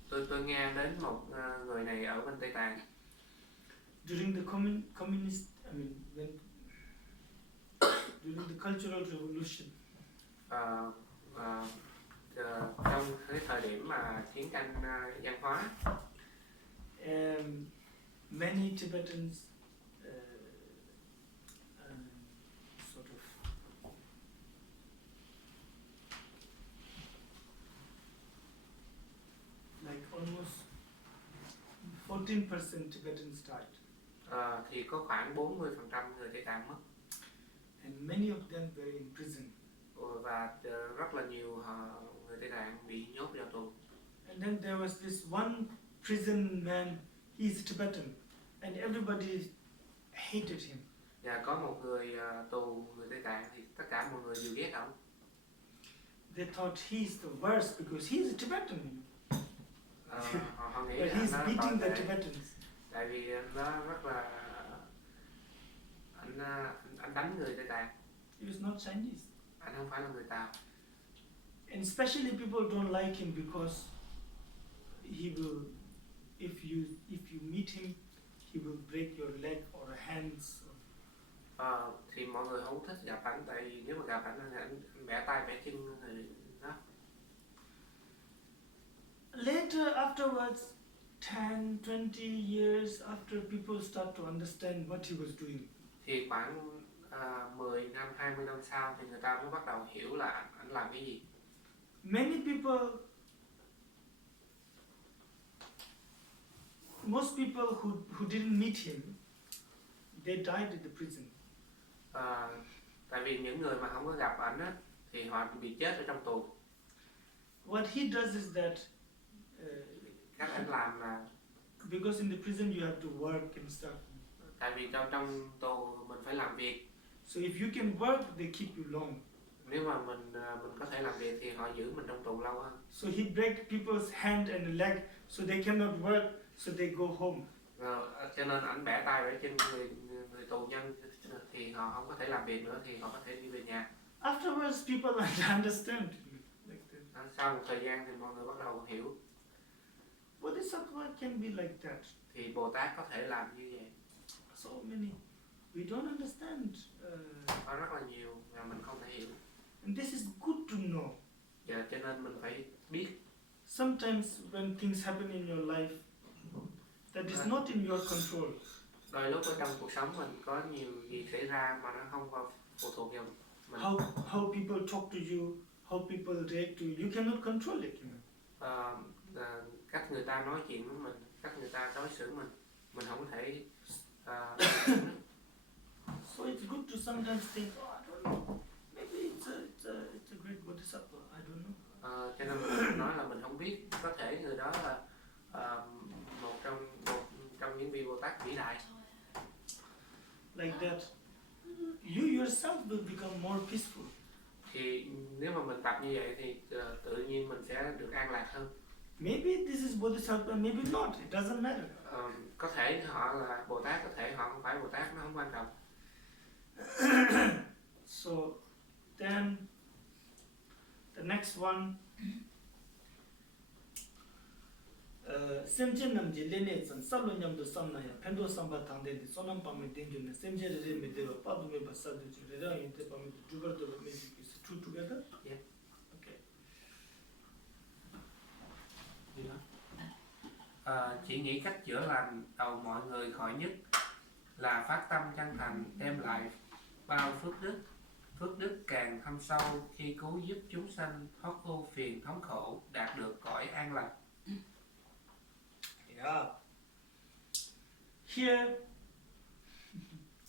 Tôi nghe đến một người này ở bên Tây Tạng. During the communist, during the cultural revolution. Trong cái thời điểm mà chiến tranh văn hóa, many Tibetans sort of like almost 14% Tibetans died. Thì có khoảng 40% người Tây Tạng mất. And many of them were in prison. Và rất là nhiều người Tây Tạng bị nhốt vào tù. And then there was this one prison man, he's Tibetan, and everybody hated him. Và có một người tù người Tây Tạng thì tất cả mọi người đều ghét ông. They thought he's the worst because he's a Tibetan. Họ nghĩ But he's beating the Tibetans. Tại vì nó rất là anh đánh người Tây Tạng. He was not Chinese. Anh không phải là người Tàu. And especially people don't like him because he will, if you meet him, he will break your leg or hands. Thì mọi người không thích gặp anh, tại vì nếu mà gặp anh bẻ tay bẻ chân thì đó. Later, afterwards, 10, 20 years after, people start to understand what he was doing. Thì khoảng 10 năm, 20 năm sau thì người ta mới bắt đầu hiểu là anh làm cái gì. Most people who didn't meet him, they died in the prison. Tại vì những người mà không có gặp ảnh á, thì họ bị chết ở trong tù. What he does is that Cách anh làm là because in the prison you have to work and stuff. Tại vì trong tù mình phải làm việc. So if you can work, they keep you long. Nếu mà mình có thể làm việc thì họ giữ mình trong tù lâu hơn. So he break people's hand and leg, so they cannot work, so they go home. Cho nên ảnh bẻ tay bẻ chân người tù nhân thì họ không có thể làm việc nữa, thì họ có thể đi về nhà. Afterwards, people understand. Like that. Sau một thời gian thì mọi người bắt đầu hiểu. Bodhisattva can be like that. Thì Bồ Tát có thể làm như vậy. So many. We don't understand. Có rất là nhiều mà mình không thể hiểu. And this is good to know. Dạ, cho nên mình phải biết. Sometimes when things happen in your life that is not in your control. Đôi lúc ở trong cuộc sống mình có nhiều gì xảy ra mà nó không có phụ thuộc vào mình. How people talk to you, how people react to you, you cannot control it. Cách người ta nói chuyện với mình, cách người ta đối xử mình không có thể. So it's good to sometimes think, oh, I don't know, maybe it's a great bodhisattva, I don't know. Cho nên mình nói là mình không biết, có thể người đó là một trong những vị Bồ Tát vĩ đại. Like that, you yourself will become more peaceful. Thì nếu mà mình tập như vậy thì tự nhiên mình sẽ được an lạc hơn. Maybe this is bodhisattva, maybe not, it doesn't matter. Có thể họ là Bồ Tát, có thể họ không phải Bồ Tát, nó không quan trọng. So then the next one, semje namje lene san salo nyamdo samnaya pendo samba thangde de sonam pame denjo ne semje re me deva padu me basadu ju re yente pame jugar do me is two together. Yeah. Okay. Chỉ nghĩ cách chữa lành đầu mọi người khỏi nhất là phát tâm chân thành đem lại bao phước đức. Phước đức càng thâm sâu khi cứu giúp chúng sanh thoát ưu phiền thống khổ, đạt được cõi an lạc. Yeah. Here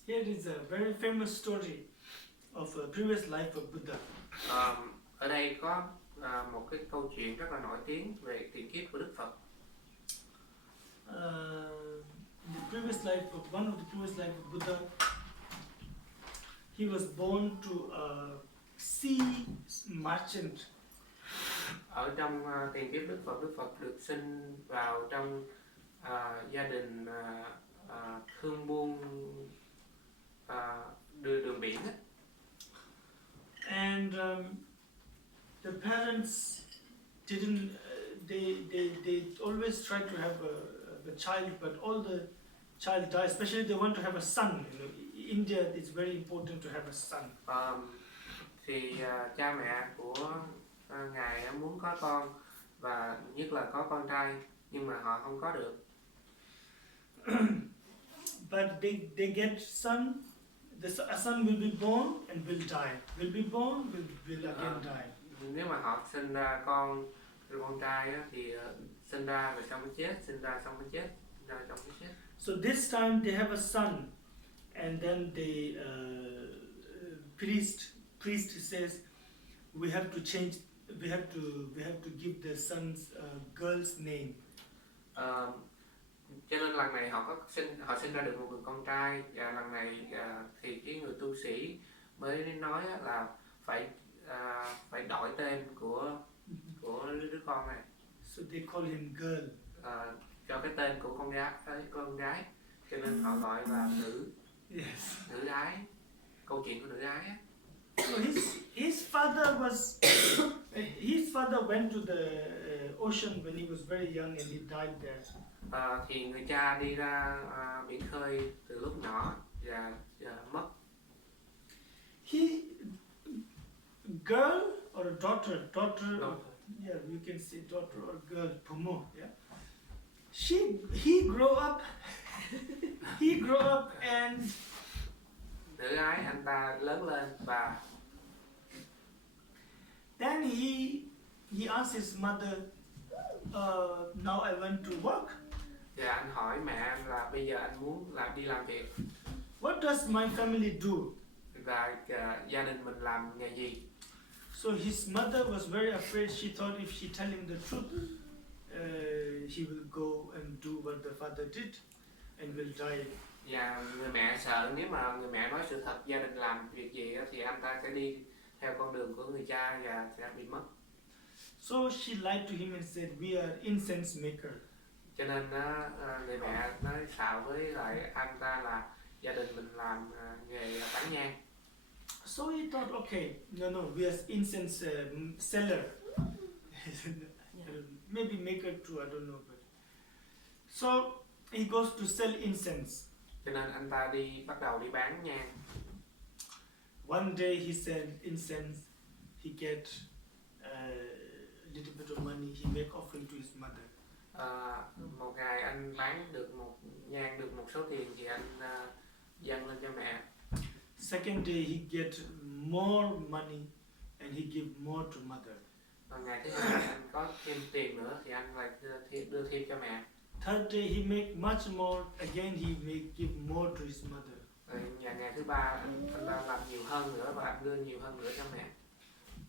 is a very famous story of a previous life of Buddha. Ở đây có một cái câu chuyện rất là nổi tiếng về tiền kiếp của Đức Phật. The previous life of one of the previous life of Buddha, he was born to a sea merchant. Ở trong tiền kiếp Đức Phật được sinh vào trong gia đình thương buôn đường biển. And the parents didn't. They always try to have a child, but all the child died. Especially they want to have a son. You know, India it's very important to have a son. Thì cha mẹ của ngài muốn có con, và nhất là có con trai, nhưng mà họ không có được. But they get son. A son will be born and will die. Will be born, will again die. Nếu mà họ sinh ra con trai á, thì sinh ra rồi xong mới chết, sinh ra xong mới chết, sinh ra xong mới chết. So this time they have a son, and then the priest says, we have to change. We have to give the son's girl's name. Cho nên lần này họ sinh ra được một người con trai, và lần này thì cái người tu sĩ mới nói là phải đổi tên của đứa con này. So they call him girl. Cho cái tên của con gái, cho nên họ gọi là nữ. Yes. Nữ ái. Câu chuyện của nữ ái á. So his father went to the ocean when he was very young and he died there. Thì người cha đi ra biển khơi từ lúc nhỏ và mất. Girl or a daughter, yeah, you can say daughter or girl, Pomo, yeah. He grew up and Nữ ái anh ta lớn lên, và then he asked his mother, now I want to work. Và anh hỏi mẹ anh là bây giờ anh muốn đi làm việc. What does my family do? Và gia đình mình làm nghề gì? So his mother was very afraid. She thought if she tell him the truth, he will go and do what the father did and will die. Và người mẹ sợ nếu mà người mẹ nói sự thật gia đình làm việc gì á, thì anh ta sẽ đi theo con đường của người cha và sẽ bị mất. So she lied to him and said, "We are incense maker." Cho nên người mẹ nói xạo với lại anh ta là gia đình mình làm nghề bán nhang. So he thought, okay, no, we are incense seller. Maybe maker too, I don't know. But so he goes to sell incense. Cho nên anh ta bắt đầu đi bán nhang. One day he sell incense, he get a little bit of money, he make offering to his mother. Một ngày anh bán được một số tiền thì anh dâng lên cho mẹ. Second day he get more money and he give more to mother. Và ngày thứ hai anh có thêm tiền nữa thì anh lại đưa thêm cho mẹ. Third day he make much more, again he may give more to his mother. Ngày thứ ba anh ta làm nhiều hơn nữa và anh đưa nhiều hơn nữa cho mẹ.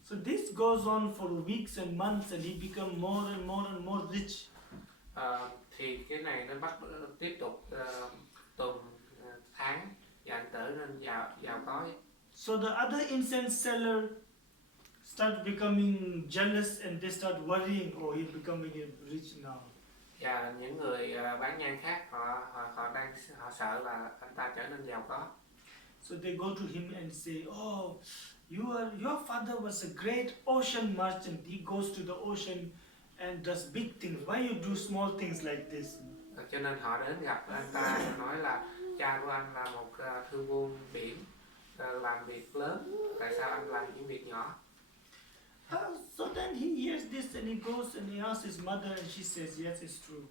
So this goes on for weeks and months and he become more and more and more rich. Thì cái này nó tiếp tục tuần tháng và anh trở nên giàu có. So the other incense seller start becoming jealous and they start worrying, oh, he's becoming rich now. Và những người bán nhang khác họ sợ là anh ta trở nên giàu có. So they go to him and say, oh, your father was a great ocean merchant. He goes to the ocean and does big things. Why you do small things like this? Cho nên họ đến gặp anh ta nói là cha của anh là một thương buôn biển, làm việc lớn. Tại sao anh làm những việc nhỏ? So then he hears this and he goes and he asks his mother and she says, yes, it's true.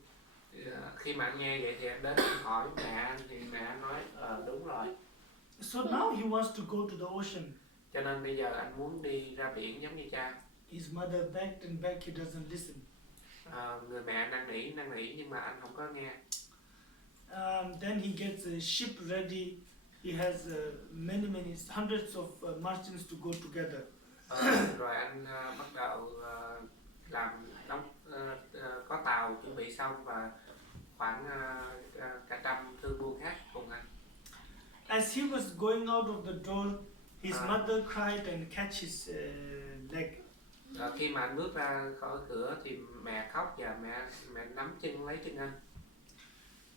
Khi mà anh nghe vậy thì anh đến hỏi mẹ anh thì mẹ anh nói đúng rồi. So now he wants to go to the ocean. Cho nên bây giờ anh muốn đi ra biển giống như cha. His mother begged and begged, he doesn't listen. Người mẹ năn nỉ nhưng mà anh không có nghe. Then he gets a ship ready. He has many hundreds of merchants to go together. Rồi anh bắt đầu làm có tàu chuẩn bị xong và khoảng cả trăm thương buôn khác cùng anh. As he was going out of the door, his mother cried and catch his leg. Khi mà anh bước ra khỏi cửa thì mẹ khóc và mẹ nắm lấy chân anh.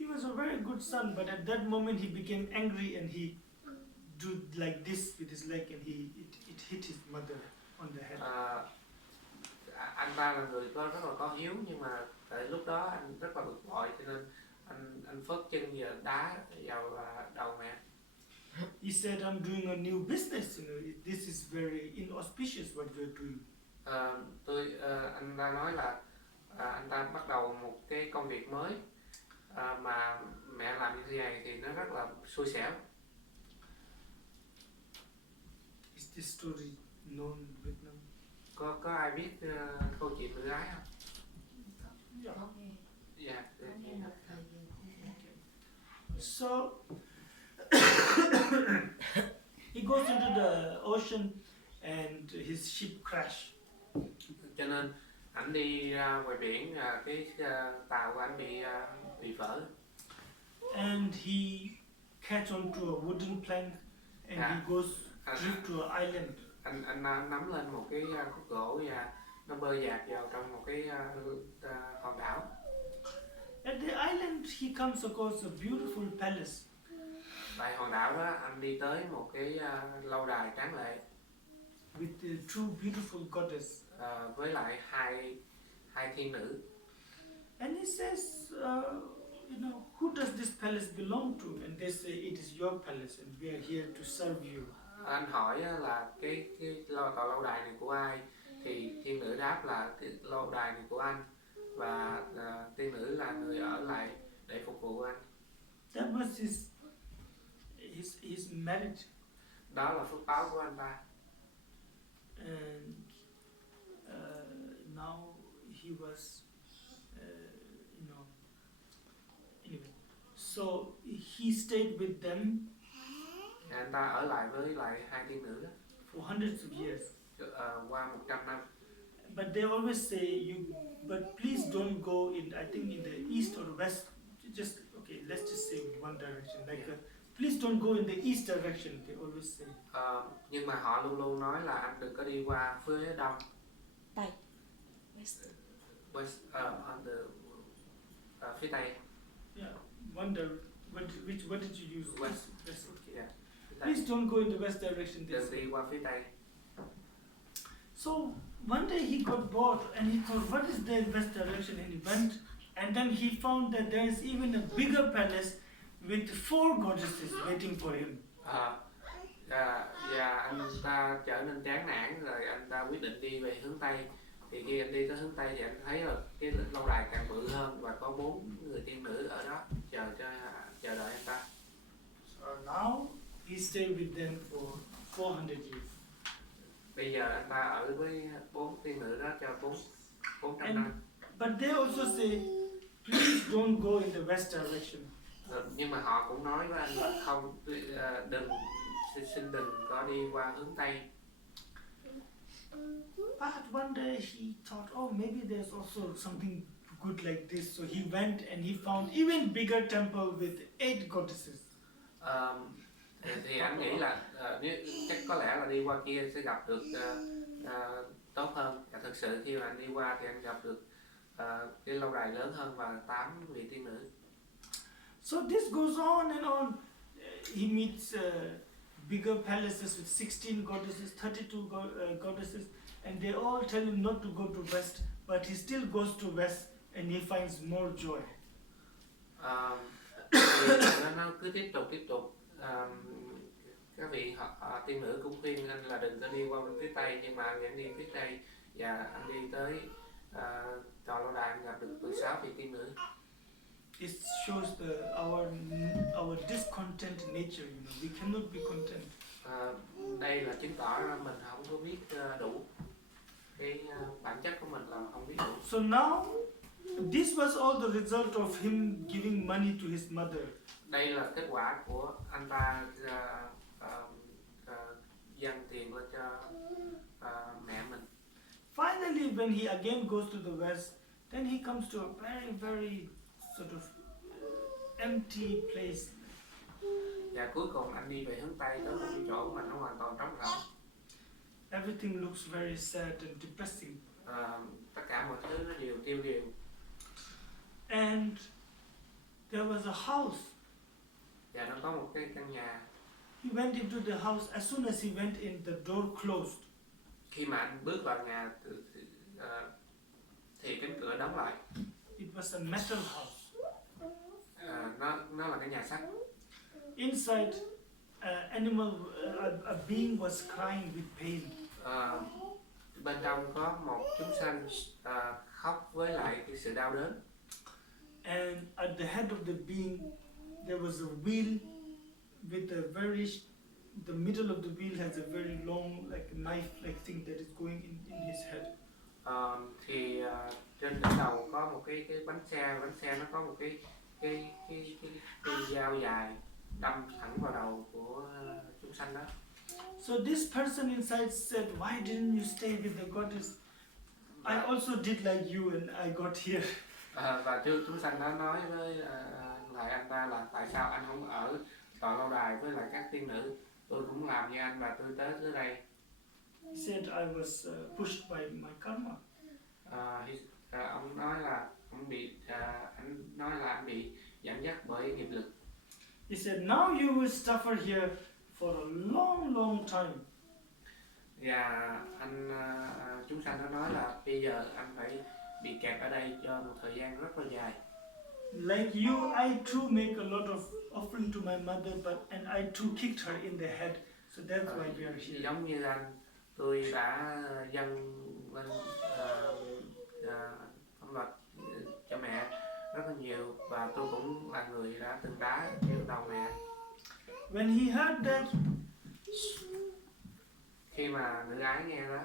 He was a very good son, but at that moment he became angry and he do like this with his leg and it hit his mother on the head. Anh ta là người rất là có hiếu, nhưng mà tại lúc đó anh rất là bực bội cho nên anh phớt chân và đá vào đầu mẹ. He said, I'm doing a new business, this is very inauspicious what you're doing. Anh ta nói là anh ta bắt đầu một cái công việc mới mà mẹ làm như thế này thì nó rất là xui xẻo. Is this story known in Vietnam? Có ai biết câu chuyện tự ái không? Yeah. Dạ. So he goes into the ocean and his ship crashed. Cho nên anh đi ra ngoài biển, cái tàu của anh bị vỡ. And he catch onto a wooden plank and he goes drift to an island. Anh nắm lên một cái khúc gỗ và nó bơi dạt vào trong một cái hòn đảo. At the island he comes across a beautiful palace. Tại hòn đảo đó anh đi tới một cái lâu đài tráng lệ. With two beautiful goddess. Với lại hai thiên nữ. And he says, who does this palace belong to? And they say it is your palace and we are here to serve you. Anh hỏi là cái tòa lâu đài này của ai, thì thiên nữ đáp là cái lâu đài này của anh, và thiên nữ là người ở lại để phục vụ anh. That was his marriage. Đó là phước báo của anh ta. And now he was, anyway. So he stayed with them. Anh ta ở lại với lại hai thiên nữ đó. For hundreds of years. Qua 100 năm. But they always say, but please don't go in, I think in the east or west, just okay, let's just say one direction, like please don't go in the east direction, they always say. Nhưng mà họ luôn luôn nói là anh đừng có đi qua phía đông. Tây. West. West, on the phía tây. Yeah, what did you use? West. West. Okay. Yeah. Please don't go in the west direction. Đừng đi qua phía tây. So one day he got bored and he thought, what is the west direction? And he went, and then he found that there is even a bigger palace with 4 goddesses waiting for him. Và anh ta trở nên chán nản rồi anh ta quyết định đi về hướng tây. Thì khi anh đi tới hướng tây thì anh thấy là cái lâu đài càng bự hơn và có 4 người tiên nữ ở đó chờ đợi anh ta. So now he stayed with them for 400 years. Bây giờ anh ta ở với 4 tiên nữ đó cho 400 năm. But they also say, please don't go in the west direction. Nhưng mà họ cũng nói với anh là không, xin đừng có đi qua hướng tây. But one day he thought, oh, maybe there's also something good like this. So he went and he found even bigger temple with 8 goddesses. Thì anh nghĩ là chắc có lẽ là đi qua kia sẽ gặp được tốt hơn. Và thực sự khi mà anh đi qua thì anh gặp được cái lâu đài lớn hơn và 8 vị tiên nữ. So this goes on and on. He meets bigger palaces with 16 goddesses, 32 goddesses, and they all tell him not to go to west, but he still goes to west and he finds more joy. Nó cứ tiếp tục. Các vị tiên nữ cũng khuyên anh là đừng có đi qua bên phía tây, nhưng mà anh vẫn đi phía tây và anh đi tới tòa lâu đài, anh gặp được 16 vị tiên nữ. It shows our discontent nature. You know, we cannot be content. Đây là chứng tỏ là mình không có biết đủ. Cái bản chất của mình là không biết đủ. So now, this was all the result of him giving money to his mother. Đây là kết quả của anh ta dâng tiền lên cho mẹ mình. Finally, when he again goes to the west, then he comes to a very, very sort of empty place. Và cuối cùng anh đi về hướng tây tới một cái chỗ mà nó hoàn toàn trống rỗng. Everything looks very sad and depressing. Tất cả mọi thứ nó đều tiêu điều. And there was a house. Và nó có một cái căn nhà. He went into the house. As soon as he went in, the door closed. Khi mà anh bước vào nhà thì cánh cửa đóng lại. It was a metal house. Nó là cái nhà sắt. Inside, a being was crying with pain. Bên trong có một chúng sanh khóc với lại cái sự đau đớn. And at the head of the being, there was a wheel with the middle of the wheel has a very long, like knife-like thing that is going in his head. Thì trên đỉnh đầu có một cái bánh xe nó có một cái dao dài đâm thẳng vào đầu của chúng sanh đó. So this person inside said, why didn't you stay with the goddess? I also did like you and I got here. Và chúng sanh đó nói với lại anh ta là tại sao anh không ở tòa lâu đài với lại các tiên nữ? Tôi cũng làm như anh và tôi tới đây. He said I was pushed by my karma. Ông nói là anh bị dẫn dắt bởi nghiệp lực. He said now you will suffer here for a long, long time. Và chúng sanh nó nói là bây giờ anh phải bị kẹt ở đây cho một thời gian rất là dài. Like you, I too make a lot of offering to my mother, and I too kicked her in the head. So that's why we are here. Giống như anh, tôi đã dâng lên pháp luật cho mẹ rất là nhiều và tôi cũng là người đã từng đá vào đầu mẹ. When he heard that, khi mà nữ ái nghe đó,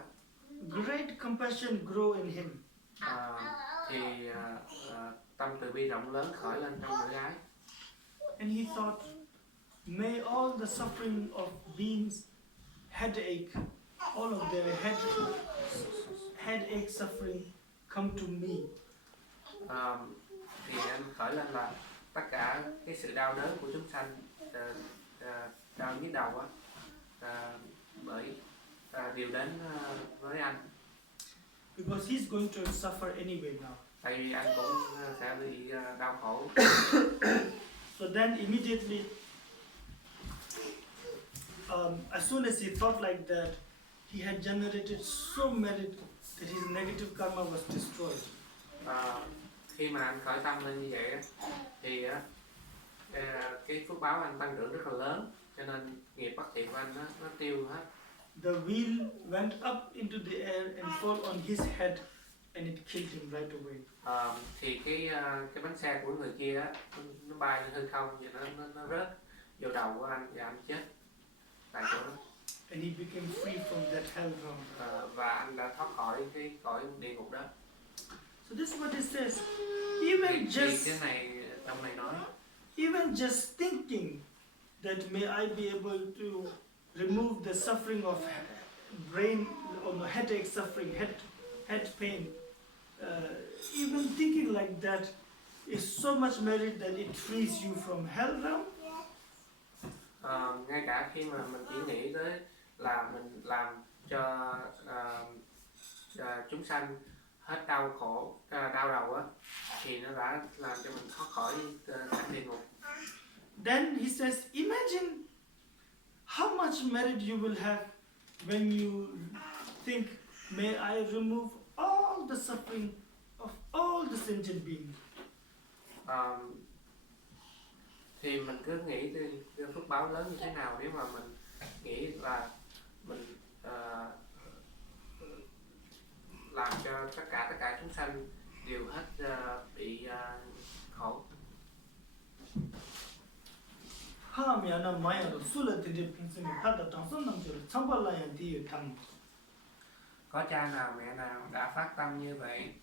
great compassion grew in him. Thì tâm từ bi rộng lớn khởi lên trong nữ ái. And he thought, may all the suffering of beings, headache, all of their headache suffering come to me. Thì anh khởi lên là tất cả cái sự đau đớn của chúng sanh đau nhức đầu á, bởi điều đến với anh. Because he's going to suffer anyway now. Tại vì anh cũng sẽ bị đau khổ. So then immediately, as soon as he thought like that, he had generated so merit that his negative karma was destroyed. Khi mà anh khởi tâm lên như vậy á, thì cái phước báo anh tăng trưởng rất là lớn, cho nên nghiệp bất thiện của anh nó tiêu hết. The wheel went up into the air and fall on his head, and it killed him right away. Thì cái bánh xe của người kia á, nó bay lên hư không và nó rớt vô đầu của anh và anh chết tại chỗ đó. And he became free from that hell realm. Và anh đã thoát khỏi cái cõi địa ngục đó. So this is what it says. Even just cái này trong này nói, even just thinking that may I be able to remove the suffering of brain or headache suffering, head pain. Even thinking like that is so much merit that it frees you from hell realm. Ngay cả khi mà mình chỉ nghĩ tới là mình làm cho chúng sanh hết đau khổ, đau đầu á, thì nó đã làm cho mình thoát khỏi cảnh địa ngục. Then he says, imagine how much merit you will have when you think, may I remove all the suffering of all the sentient beings. Thì mình cứ nghĩ cái phước báo lớn như thế nào nếu mà mình nghĩ là mình làm cho tất cả chúng sanh đều hết bị khổ. 하면은 마야로 술을 평생에 하다 당선남들 참발라야 뒤에 탐. Có cha nào mẹ nào đã phát tâm như vậy?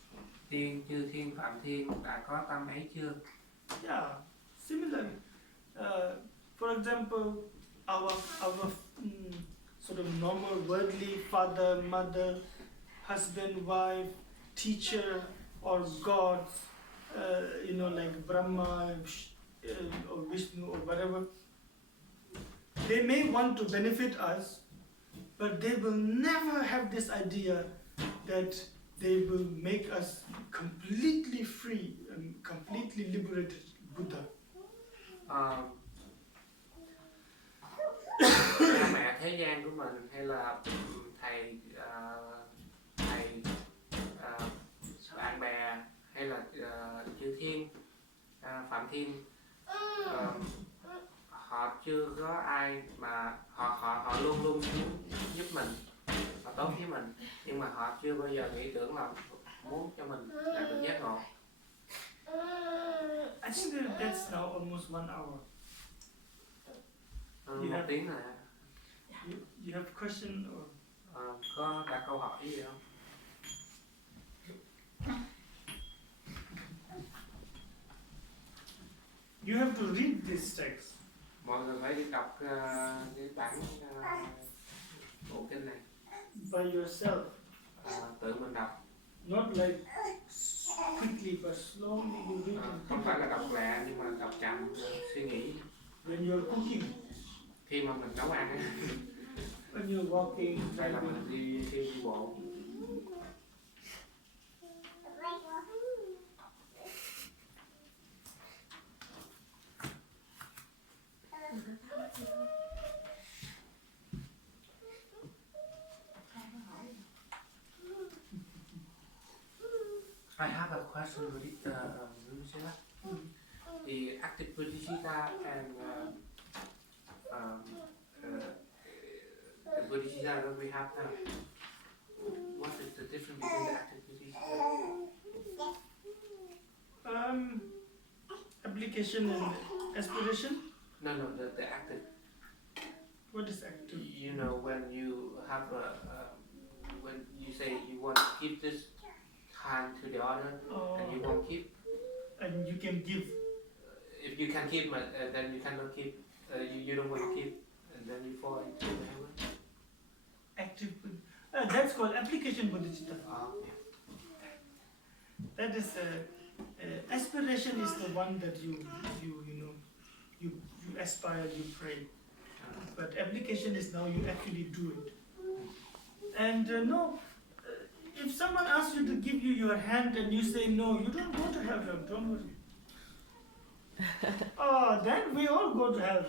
Chư thiên phạm thiên đã có tâm ấy chưa? Yeah, similarly, for example, our sort of normal worldly father, mother, husband, wife, teacher, or gods, like Brahma or Vishnu or whatever. They may want to benefit us, but they will never have this idea that they will make us completely free and completely liberated Buddha. Cha mẹ thế gian của mình hay là thầy bạn bè hay là chư thiên phạm thiên, họ chưa có ai mà họ luôn luôn giúp mình, họ tốt với mình, nhưng mà họ chưa bao giờ nghĩ tưởng là muốn cho mình đạt được giác ngộ. I think that's now almost 1 hour. Một tiếng rồi. You have question or? Có đặt câu hỏi gì không? You have to read this text. Mọi người phải đi đọc cái bản bộ kinh này By yourself. Tự mình đọc. Not like quickly but slowly you read it. Không phải là đọc lẹ nhưng mà đọc chậm, suy nghĩ. When you're cooking. Khi mà mình nấu ăn ấy. When you're walking. Hay là mình đi bộ. I have a question with the active bodhicitta and the bodhicitta that we have now. What is the difference between the active bodhicitta? Application and aspiration? No, the active. What is active? You know, when you have when you say you want to give this hand to the other, and you won't keep. And you can give. If you can keep, then you cannot keep. You don't want to keep, and then you fall into the heaven. Active. That's called application bodhicitta. Okay. That is Aspiration is the one that you aspire, you pray. But application is now you actually do it. And if someone asks you to give you your hand and you say no, you don't go to hell, don't worry. Then we all go to hell.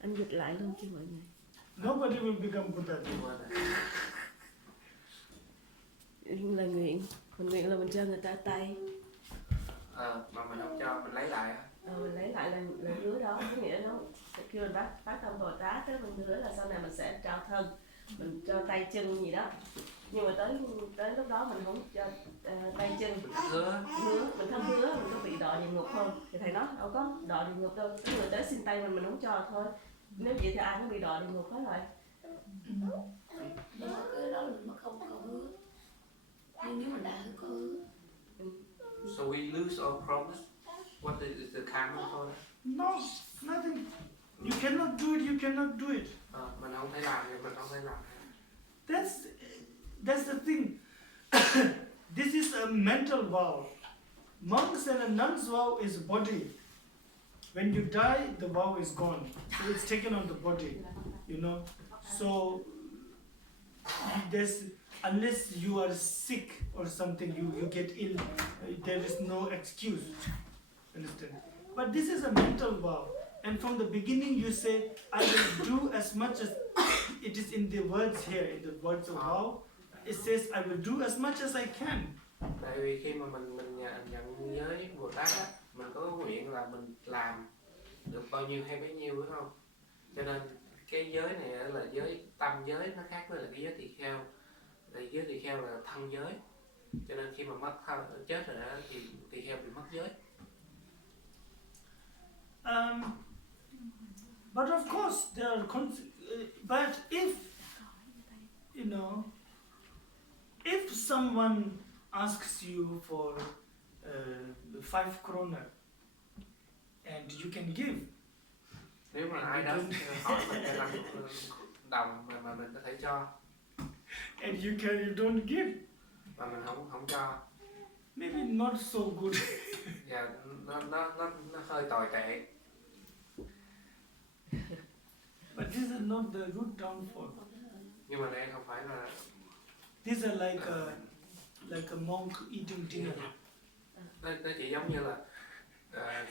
Anh dịch lại luôn chứ mọi người. Nobody will become Buddha. Là nguyện, mình nguyện là mình cho người ta tay. Mà mình không cho, mình lấy lại á. Mình lấy lại là hứa đó, có nghĩa đó. Khi mình phát tâm Bồ Tát, mình hứa là sau này mình sẽ trao thân, mình cho tay chân gì đó. Nhưng mà tới lúc đó mình không cho tay chân. Hứa, mình không hứa, mình có bị đọa địa ngục không? Thì thầy nói đâu có đọa địa ngục đâu. Cái người tới xin tay mình không cho thôi. Nếu vậy thì ai cũng bị đọa địa ngục hết rồi. Nhưng mà cái đó là nó không có hứa. Nhưng nếu mình đã hứa có hứa. So we lose our promise. What is the karma for that? No, nothing. You cannot do it, you cannot do it. Mình không thể làm thì mình không thể làm. That's the thing. This is a mental vow. Monks and a nun's vow is body. When you die, the vow is gone. So it's taken on the body, So unless you are sick or something, you get ill, there is no excuse. Understand? But this is a mental vow. And from the beginning you say, I will do as much as, it is in the words here, in the words of vow, it says, I will do as much as I can. Tại vì khi mà mình nhận giới Bồ Tát á, mình có nguyện là mình làm được bao nhiêu hay bấy nhiêu, đúng không? Cho nên cái giới này là giới tâm giới, nó khác với là cái giới tỳ kheo. Giới tỳ kheo là thân giới. Cho nên khi mà chết rồi đó, thì tỳ kheo bị mất giới. But of course, there are but if someone asks you for 5 kroner and you can give, nếu mà ai đó hỏi mình cho 5 đồng mà mình có thể cho, and you don't give, mà mình không cho, maybe not so good. Dạ, nó hơi tồi tệ. But this is not the root downfall. Nhưng mà đây không phải là. These are like a monk eating dinner. Nó chỉ giống như là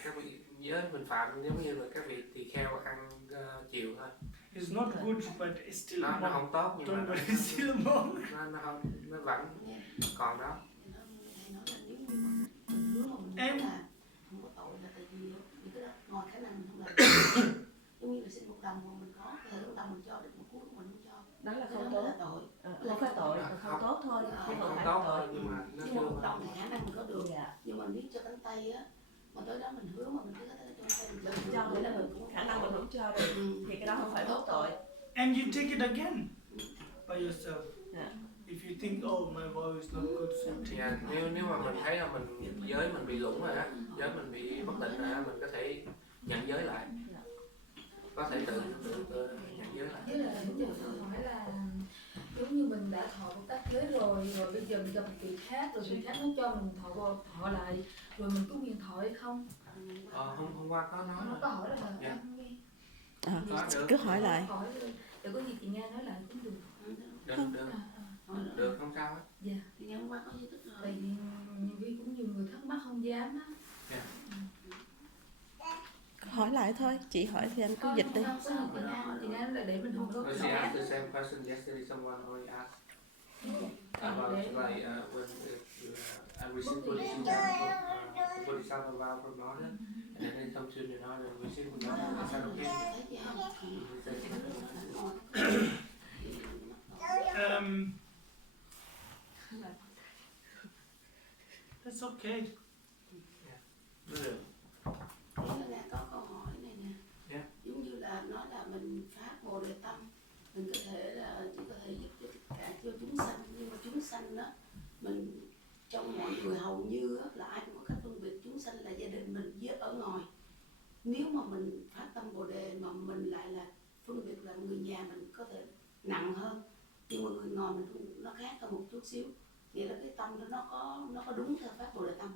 cái giới mình phạm giống như là cái vị tỳ kheo ăn chiều thôi. It's not good, but it's still nó không tốt nhưng mà it's still a monk. nó vẫn còn đó. Em không có tội là tại vì những cái đó ngoài khả năng mình không làm. Giống như là xin 1 đồng mà mình có, thể 1 đồng mình cho được, 1 cú mình không cho. Đó là không tốt. Không phải tội, không tốt thôi. Không tốt thôi, nhưng mà nó nhưng mà 1 đồng thì khả năng mình có được. Nhưng mà nếu cho cánh tay á, mà tới đó mình hứa mà mình cứ có thể cho cánh tay mình cho nghĩa là mình cũng khả năng mình không cho được, thì cái đó không phải tốt tội. And you take it again by yourself. If you think, oh, my vow is not good, so take it. Nếu mà mình thấy là giới mình bị lủng rồi á, giới mình bị bất định rồi á, mình có thể nhận giới lại. Có thể tự nhận giới lại. Chứ là tôi hỏi là giống như mình đã thọ Bồ Tát giới rồi bây giờ mình gặp một vị khác, rồi vị khác nó cho mình thọ lại, rồi mình có quyền thọ hay không? Hôm qua có nói. Nó có hỏi là không nghe. Cứ hỏi lại. Hỏi để có gì chị Nga nói lại cũng được. Được, không sao hết. Dạ. Thì ngày hôm qua có gì tức rồi. Tại vì nhiều khi cũng nhiều người thắc mắc không dám á. Hỏi lại thôi, chị hỏi thì anh cứ dịch đi. Chị Nga là để mình không có. She asked the same question yesterday. Someone already asked about like when I received Bodhisattva vow from Northern, and then they come to the Northern and receive the Northern. Is that okay? That's okay. Được. Là có câu hỏi này nè. Giống như là nói là mình phát Bồ Đề tâm, mình có thể là chỉ có thể giúp cho tất cả cho chúng sanh, nhưng mà chúng sanh đó mình trong mọi người hầu như là ai cũng có cách phân biệt chúng sanh là gia đình mình với ở ngoài. Nếu mà mình phát tâm Bồ Đề mà mình lại là phân biệt là người nhà mình có thể nặng hơn, nhưng mà người ngoài mình cũng nó khác hơn một chút xíu. nghĩa là cái tâm đó nó có đúng theo pháp Bồ Đề tâm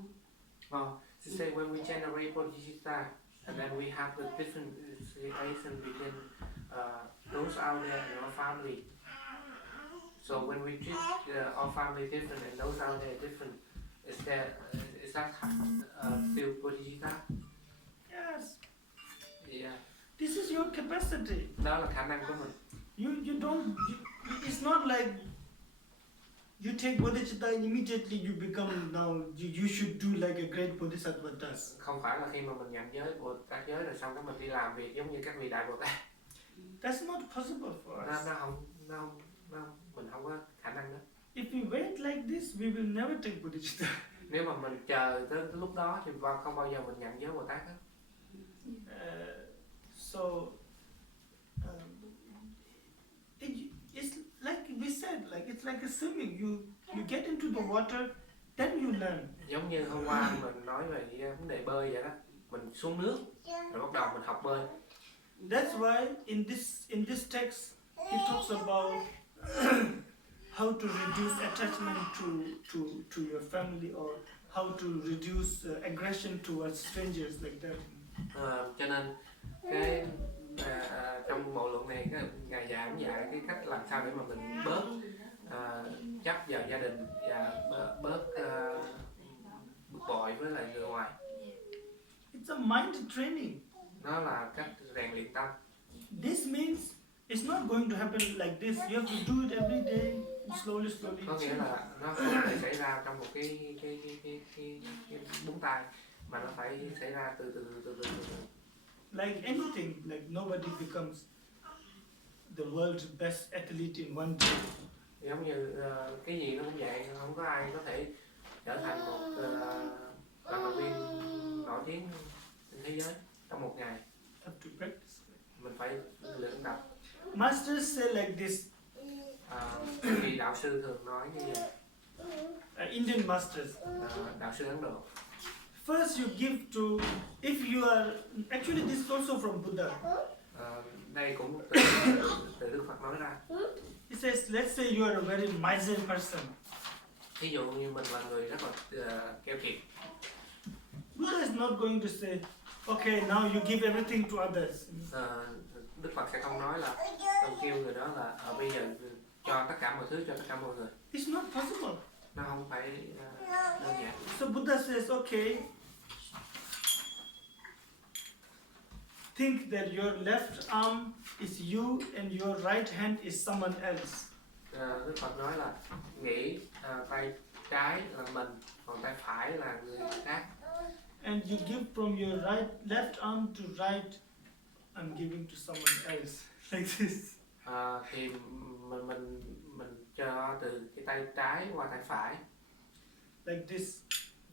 không? She say when we generate bodhicitta, and then we have the different situation between those out there in our family. So when we treat our family different and those out there different, is that still bodhicitta? Yes. Yeah. This is your capacity. Đó là khả năng của mình. It's not like you take bodhicitta and immediately you become now, you should do like a great bodhisattva does. Không phải là khi mà mình nhận giới Bồ Tát giới rồi xong cái mình đi làm việc giống như các vị đại Bồ Tát. That's not possible for us. Mình không có khả năng đó. If we wait like this, we will never take bodhicitta. Nếu mà mình chờ tới lúc đó thì không bao giờ mình nhận giới Bồ Tát hết. It's like we said, like it's like a swimming. You get into the water, then you learn. Giống như hôm qua mình nói về vấn đề bơi vậy đó, mình xuống nước rồi bắt đầu mình học bơi. That's why in this text it talks about how to reduce attachment to your family, or how to reduce aggression towards strangers like that. Cho nên cái trong bộ luận này ngài dạy cái cách làm sao để mà mình bớt chấp vào gia đình và bớt bực bội với lại người ngoài. It's a mind training. Nó là cách rèn luyện tâm. This means it's not going to happen like this. You have to do it every day, slowly. Có nghĩa là nó không thể xảy ra trong một cái búng tay, mà nó phải xảy ra từ. Like anything, like nobody becomes the world's best athlete in one day. Giống như cái gì nó cũng vậy, không có ai có thể trở thành một vận động viên nổi tiếng trên thế giới trong một ngày. Have to practice. Mình phải luyện tập. Masters say like this. Thì đạo sư thường nói như vậy. Indian masters. Đạo sư Ấn Độ. First you give to, if you are, actually this is also from Buddha. Đây cũng từ Đức Phật nói ra. It says, let's say you are a very miserly person. Ví dụ như mình là người rất là keo kiệt. Buddha is not going to say, okay, now you give everything to others. Đức Phật sẽ không nói là ông kêu người đó là bây giờ cho tất cả mọi thứ cho tất cả mọi người. It's not possible. Nó không phải đơn giản. So Buddha says, okay, think that your left arm is you and your right hand is someone else. Đức Phật nói là nghĩ tay trái là mình, còn tay phải là người khác. And you give from your left arm to right, I'm giving to someone else, like this. Thì mình cho từ cái tay trái qua tay phải. Like this.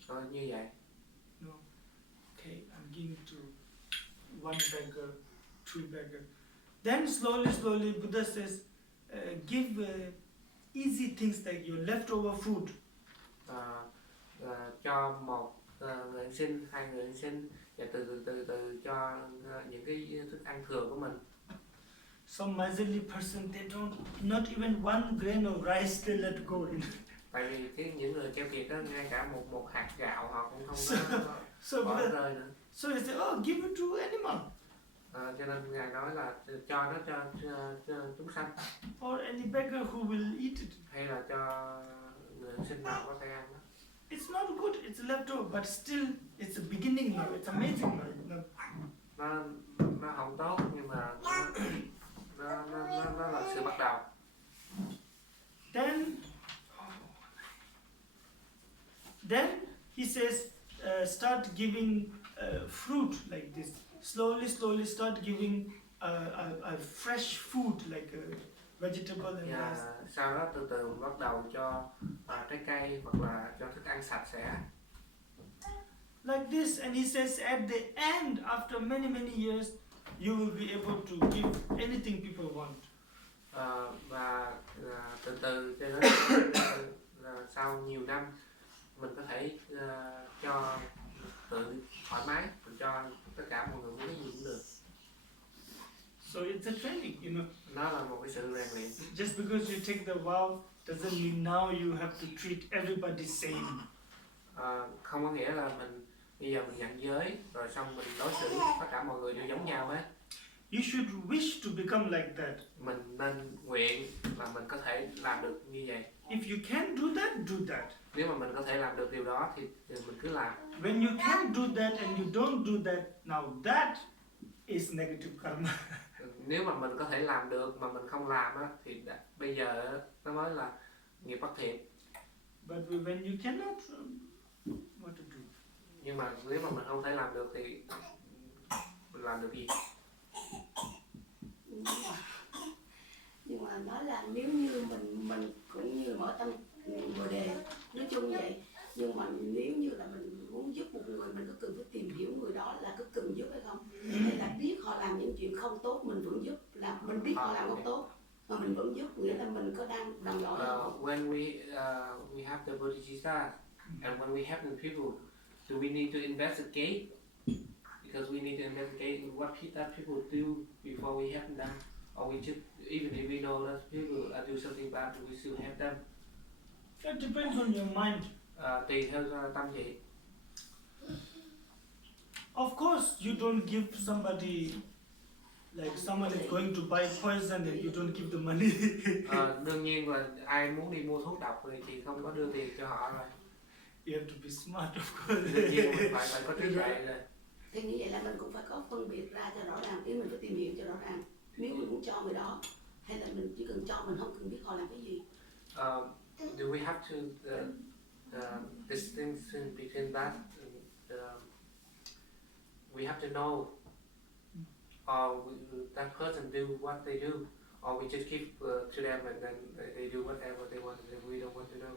Như vậy. No. Okay, I'm giving to one beggar, two beggar. Then slowly Buddha says, give easy things like your leftover food. Cho một người ăn xin, hai người ăn xin, và từ cho những cái thức ăn thừa của mình. Some miserly person, they don't, not even one grain of rice they let go in. Tại vì những người keo kiệt đó, ngay cả một hạt gạo họ cũng không có bỏ rơi nữa. So he said, oh, give it to animal. Cho nên ngài nói là cho nó cho chúng sanh. Or any beggar who will eat it. Hay là cho người ăn xin nào có thể ăn đó. It's not good, it's leftover, but still it's a beginning now. It's amazing now. Nó không tốt, nhưng mà nó là sự bắt đầu. Then he says, start giving fruit like this. Slowly start giving a fresh food like a vegetable and rice. Sau đó từ từ bắt đầu cho trái cây hoặc là cho thức ăn sạch sẽ. Like this, and he says at the end, after many years, you will be able to give anything people want. Và từ từ cho đến sau nhiều năm mình có thể cho tự thoải mái, mình cho tất cả mọi người muốn cái gì cũng được. So it's a training, you know. Nó là một cái sự rèn luyện. Just because you take the vow doesn't mean now you have to treat everybody same. Không có nghĩa là mình bây giờ mình nhận giới rồi xong mình đối xử tất cả mọi người đều giống nhau hết. You should wish to become like that. Mình nên nguyện là mình có thể làm được như vậy. If you can do that, do that. Nếu mà mình có thể làm được điều đó thì mình cứ làm. When you can't do that and you don't do that, now that is negative karma. Nếu mà mình có thể làm được mà mình không làm á, thì bây giờ nó mới là nghiệp bất thiện. But when you cannot, what to do? Nhưng mà nếu mà mình không thể làm được thì mình làm được gì? Nhưng mà nói là nếu như mình cũng như mở tâm Bồ đề nói chung vậy, nhưng mà nếu như là mình muốn giúp một người mình có cần phải tìm hiểu người đó là có cần giúp hay không, hay là biết họ làm những chuyện không tốt mình vẫn giúp, là mình biết họ làm không tốt mà mình vẫn giúp, nghĩa là mình có đang đằng lỗi không? When we have the bodhisattva and when we help the people, do we need to investigate? Because we need to investigate what that people do before we help them, or we just even if we know that people do something bad, we still help them. That depends on your mind. Tùy theo tâm vị. Of course, you don't give somebody, like someone is going to buy poison and you don't give the money. Đương nhiên là ai muốn đi mua thuốc độc thì không có đưa tiền cho họ rồi. You have to be smart, of course. Đương nhiên mình phải có trí tuệ rồi. Thì như vậy là mình cũng phải có phân biệt ra cho rõ ràng, ý mình phải tìm hiểu cho rõ ràng. Nếu mình muốn cho người đó, hay là mình chỉ cần cho mình không cần biết họ làm cái gì. Do we have to distinction between that? We have to know, or that person do what they do, or we just give to them and then they do whatever they want and we don't want to know.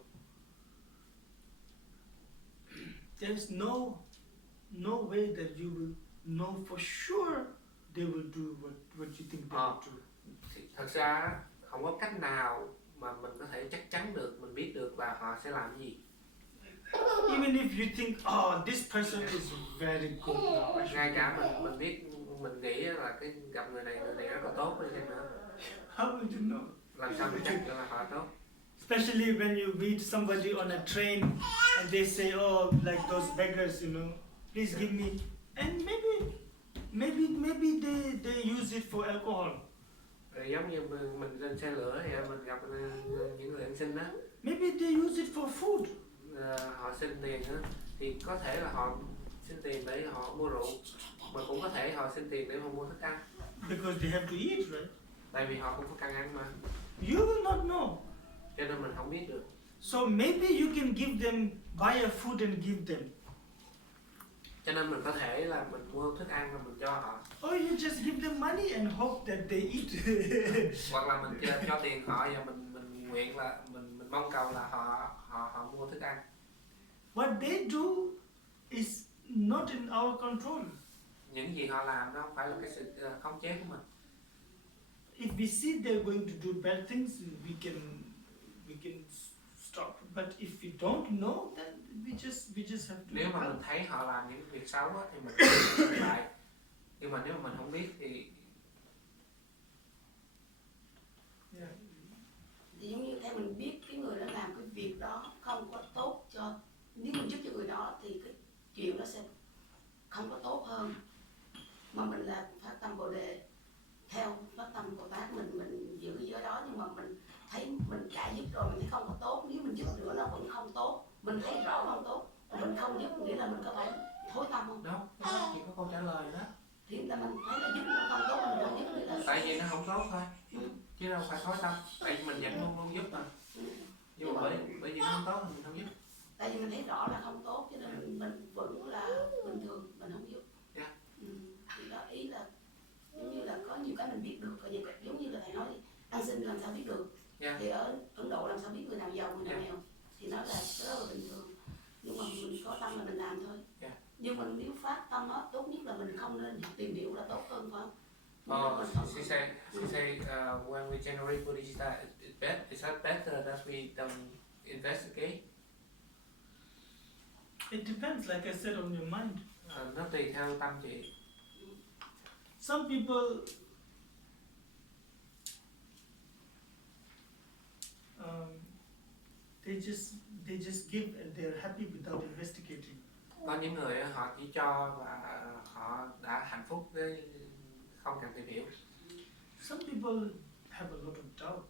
There's no way that you will know for sure they will do what you think they will do. Thật ra không có cách nào mà mình có thể chắc chắn được, mình biết được là họ sẽ làm gì. Even if you think, oh, this person is very good now. Ngay cả mình biết, mình nghĩ là cái gặp người này rất là tốt với em nữa. How would you know? Làm sao mình chắc được là họ tốt? Especially when you meet somebody on a train and they say, oh, like those beggars, you know, please give me, and maybe they use it for alcohol. Giống như mình lên xe lửa thì mình gặp những người ăn xin đó. Maybe they use it for food. Họ xin tiền đó, thì có thể là họ xin tiền để họ mua rượu, mà cũng có thể họ xin tiền để họ mua thức ăn. Because they have to eat, right? Tại vì họ cũng có cần ăn mà. You will not know. Cho nên mình không biết được. So maybe you can give them, buy a food and give them. Cho nên mình có thể là mình mua thức ăn và mình cho họ. Or you just give them money and hope that they eat. Hoặc là mình cho tiền họ và mình nguyện là mình mong cầu là họ mua thức ăn. What they do is not in our control. Những gì họ làm đó không phải là cái sự khống chế của mình. If we see they're going to do bad things, we can stop. But if we don't know, then we just have to. Nếu mà mình thấy họ làm những việc xấu á, thì mình dừng lại. Nhưng mà nếu mà mình không biết thì Thì giống như theo mình biết cái người đó làm cái việc đó không có tốt cho, nếu mình giúp cho người đó thì cái chuyện nó sẽ không có tốt hơn. Mà mình là phát tâm Bồ đề, theo phát tâm Bồ Tát mình giữ cái giới đó, nhưng mà mình thấy mình đã giúp rồi mình thấy không có tốt, nếu mình giúp nữa nó vẫn không tốt, mình thấy rõ không tốt, mà mình không giúp nghĩa là mình có phải thối tâm không? đó chỉ có câu trả lời đó. Thì người ta mình thấy là giúp nó không tốt mình không giúp nữa là Tại vì nó không tốt thôi, chứ đâu phải thối tâm. Tại vì mình vẫn luôn giúp mà. Nhưng mà bởi vì nó không tốt thì mình không giúp. tại vì mình thấy rõ là không tốt cho nên mình vẫn là bình thường, mình không giúp. Thì đó ý là giống như là có nhiều cái mình biết được, còn nhiều cái giống như là thầy nói ăn xin làm sao biết được. Thì ở Ấn Độ làm sao biết người nào giàu người nào nghèo, thì nó là rất là bình thường, nhưng mà mình có tâm là mình làm thôi. Nhưng mà nếu phát tâm đó, tốt nhất là mình không nên tìm hiểu là tốt hơn, phải không? She say when we generate bodhicitta, is that better that we don't investigate? It depends, like I said, on your mind. Nó tùy theo tâm chị. Some people they just give and they're happy without investigating. Có những người họ chỉ cho và họ đã hạnh phúc với không cần tìm hiểu. Some people have a lot of doubt.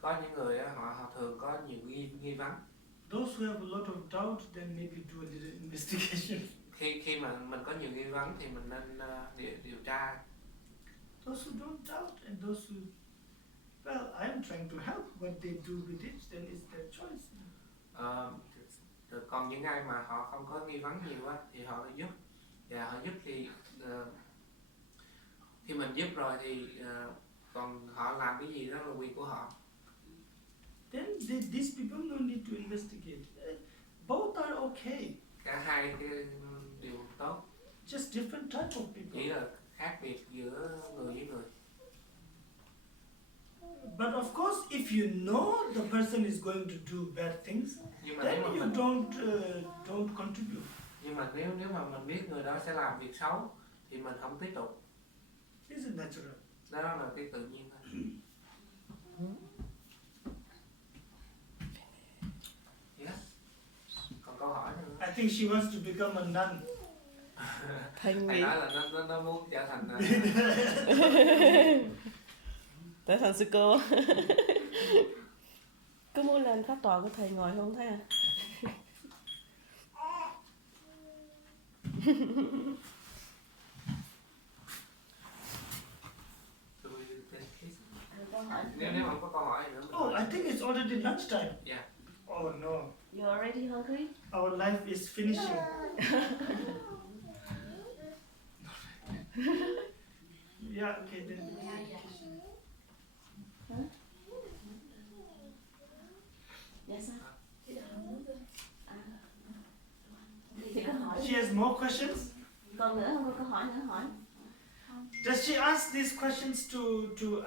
Có những người họ thường có nhiều nghi vấn. Those who have a lot of doubt, then maybe do a little investigation. Khi mà mình có nhiều nghi vấn thì mình nên điều tra. Those who don't doubt and those who, well, I'm trying to help. What they do with it, then it's their choice. Còn những ai mà họ không có nghi vấn nhiều á thì họ giúp, và họ giúp thì khi mình giúp rồi thì còn họ làm cái gì đó là quyền của họ. Then these people no need to investigate. Both are okay. Cả hai cái đều tốt. Just different type of people. Chỉ là khác biệt giữa người với người. But of course, if you know the person is going to do bad things, then you don't contribute. Nhưng mà nếu mà mình biết người đó sẽ làm việc xấu thì mình không tiếp tục. This is natural. Đó là cái tự nhiên thôi. Yes. Còn câu hỏi nữa. I think she wants to become a nun. Thầy nghĩ nói là nó muốn trở thành trở thành sư cô. Cứ muốn lên pháp tòa của thầy ngồi không thấy à? Nếu không có câu hỏi nữa. Oh, I think it's already lunchtime. Yeah. Oh no. You already hungry? Our life is finishing. Yeah, okay then. Dạ sao? Thì có hỏi. She has more questions. Còn nữa không có câu hỏi nữa hỏi. Does she ask these questions to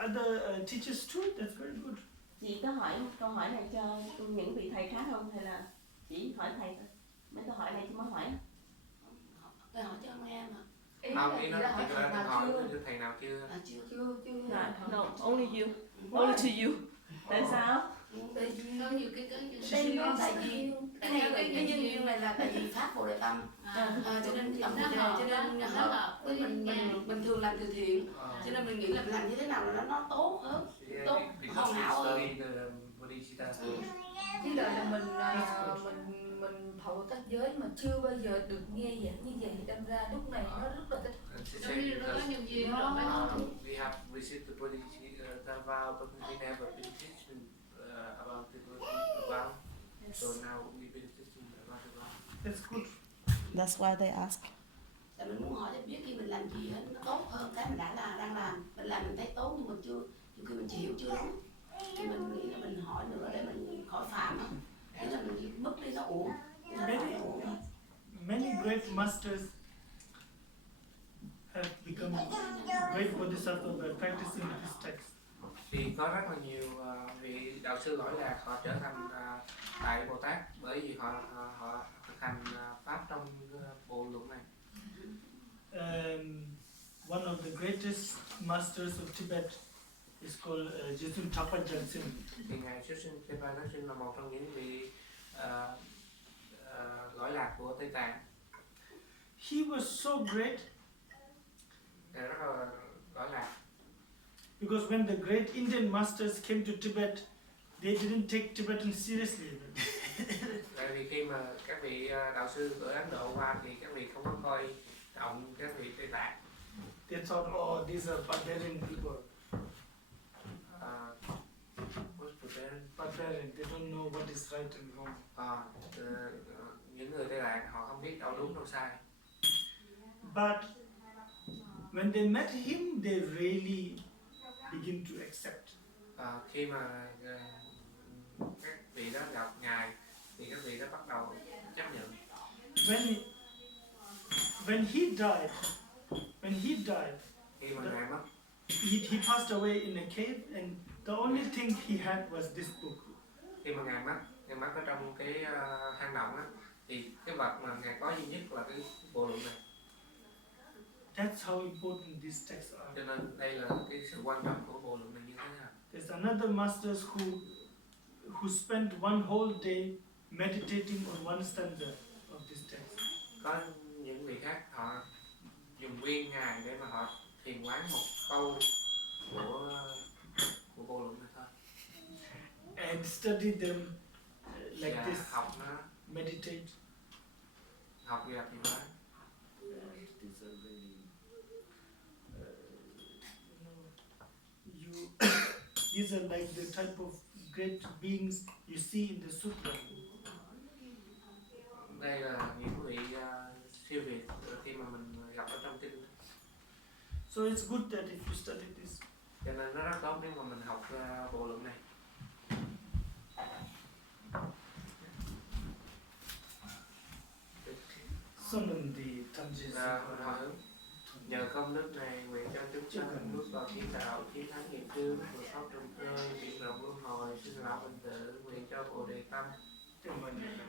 other teachers too? That's very good. Chị có hỏi câu hỏi này cho những vị thầy khác không hay là chỉ hỏi thầy thôi? Mấy câu hỏi này chị mới hỏi. Thầy hỏi cho em mà. Không, ý nó hỏi thầy nào chưa? Chưa. No, only you. Only to you. Tại sao? Tại vì có nhiều cái tại vì cái này cái nhân duyên này là tại vì pháp Bồ Đề Tâm, cho nên tâm Bồ Đề, cho nên hợp với mình thường làm từ thiện, cho nên mình nghĩ là mình làm như thế nào là nó tốt hơn, tốt hoàn hảo hơn. Cái lời là mình thọ Bồ Tát giới mà chưa bao giờ được nghe giảng như vậy, đâm ra lúc này nó rất là thích. We have received the Bodhisattva vow, but we never been teaching about the vow. So now we've been teaching about the vow. That's good. That's why they ask. Tại mình muốn hỏi để biết khi mình làm gì hết nó tốt hơn cái mình đang làm. Mình làm mình thấy tốt nhưng mình chưa, nhiều khi mình chịu chưa đúng. Thì mình nghĩ là mình hỏi nữa để mình khỏi phạm á. Thế là mình mất đi nó uổng. Many great masters have become great bodhisattvas by practicing this text. Thì có rất là nhiều vị đạo sư lỗi lạc họ trở thành đại Bồ Tát bởi vì họ thực hành pháp trong bộ luận này. One of the greatest masters of Tibet is called Jesun Thapajatsin. Thì ngài Jesun Thapajatsin là một trong những vị lỗi lạc của Tây Tạng. He was so great. Rất là lỗi lạc. Because when the great Indian masters came to Tibet, they didn't take Tibetan seriously. Tại vì khi mà các vị đạo sư ở Ấn Độ qua thì các vị không có coi trọng các vị Tây Tạng. They thought, oh, these are barbarian people. What's barbarian? Barbarian, they don't know what is right and wrong. Những người Tây Tạng họ không biết đâu đúng đâu sai. But when they met him, they really begin to accept. Khi mà các vị đó gặp ngài thì các vị đó bắt đầu chấp nhận. When he died, khi mà ngài mất, he passed away in a cave, and the only thing he had was this book. Khi mà ngài mất ở trong cái hang động á, thì cái vật mà ngài có duy nhất là cái bộ luận này. That's how important these texts are. Cho nên đây là cái sự quan trọng của bộ luận này như thế nào. There's another masters who who spent one whole day meditating on one stanza of this text. Có những vị khác họ dùng nguyên ngày để mà họ thiền quán một câu của Bồ Luận này thôi. And study them like Và this, học nó, meditate. học về thiền quán. These are very, these are like the type of great beings you see in the sutra. Đây là những vị siêu việt khi mà mình gặp ở trong kinh. So it's good that if you study this. Cho nên nó rất tốt nếu mà mình học bộ luận này. Sunandi Tanjis. Hồi hướng nhờ công đức này nguyện cho chúng sanh bước vào thiên đạo, chiến thắng nghiệp chướng, vượt thoát trùng khơi, diệt rộng luân hồi, sinh lão bệnh tử, nguyện cho Bồ Đề tâm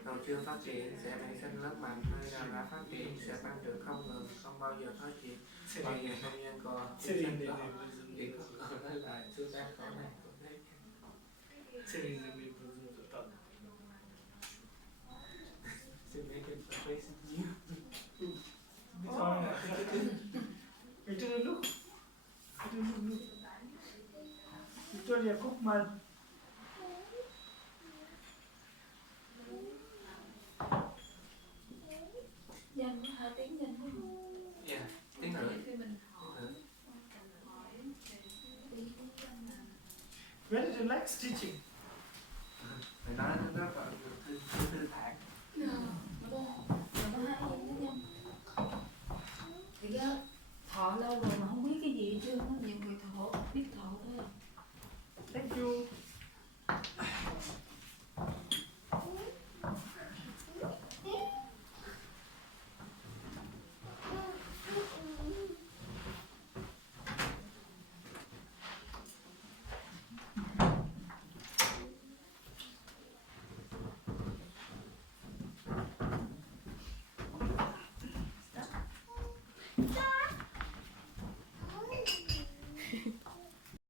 đầu chưa phát triển sẽ nảy sinh lớp mạnh, nơi nào đã phát triển sẽ tăng trưởng không ngừng, không bao giờ thoát triển, bao giờ không nhân còn, chúng sanh còn, thì có còn nói lại xưa tan khổ này của thế. Xin mấy cái face nhiều. Look. Victoria Cookman. Nhanh quá, 2 tiếng nhanh quá. Dạ, tiếng nữa. Khi mình Where did you like teaching? Phải nói nó rất là thư thản. Thì thọ lâu rồi mà không biết cái gì hết trơn á, nhiều người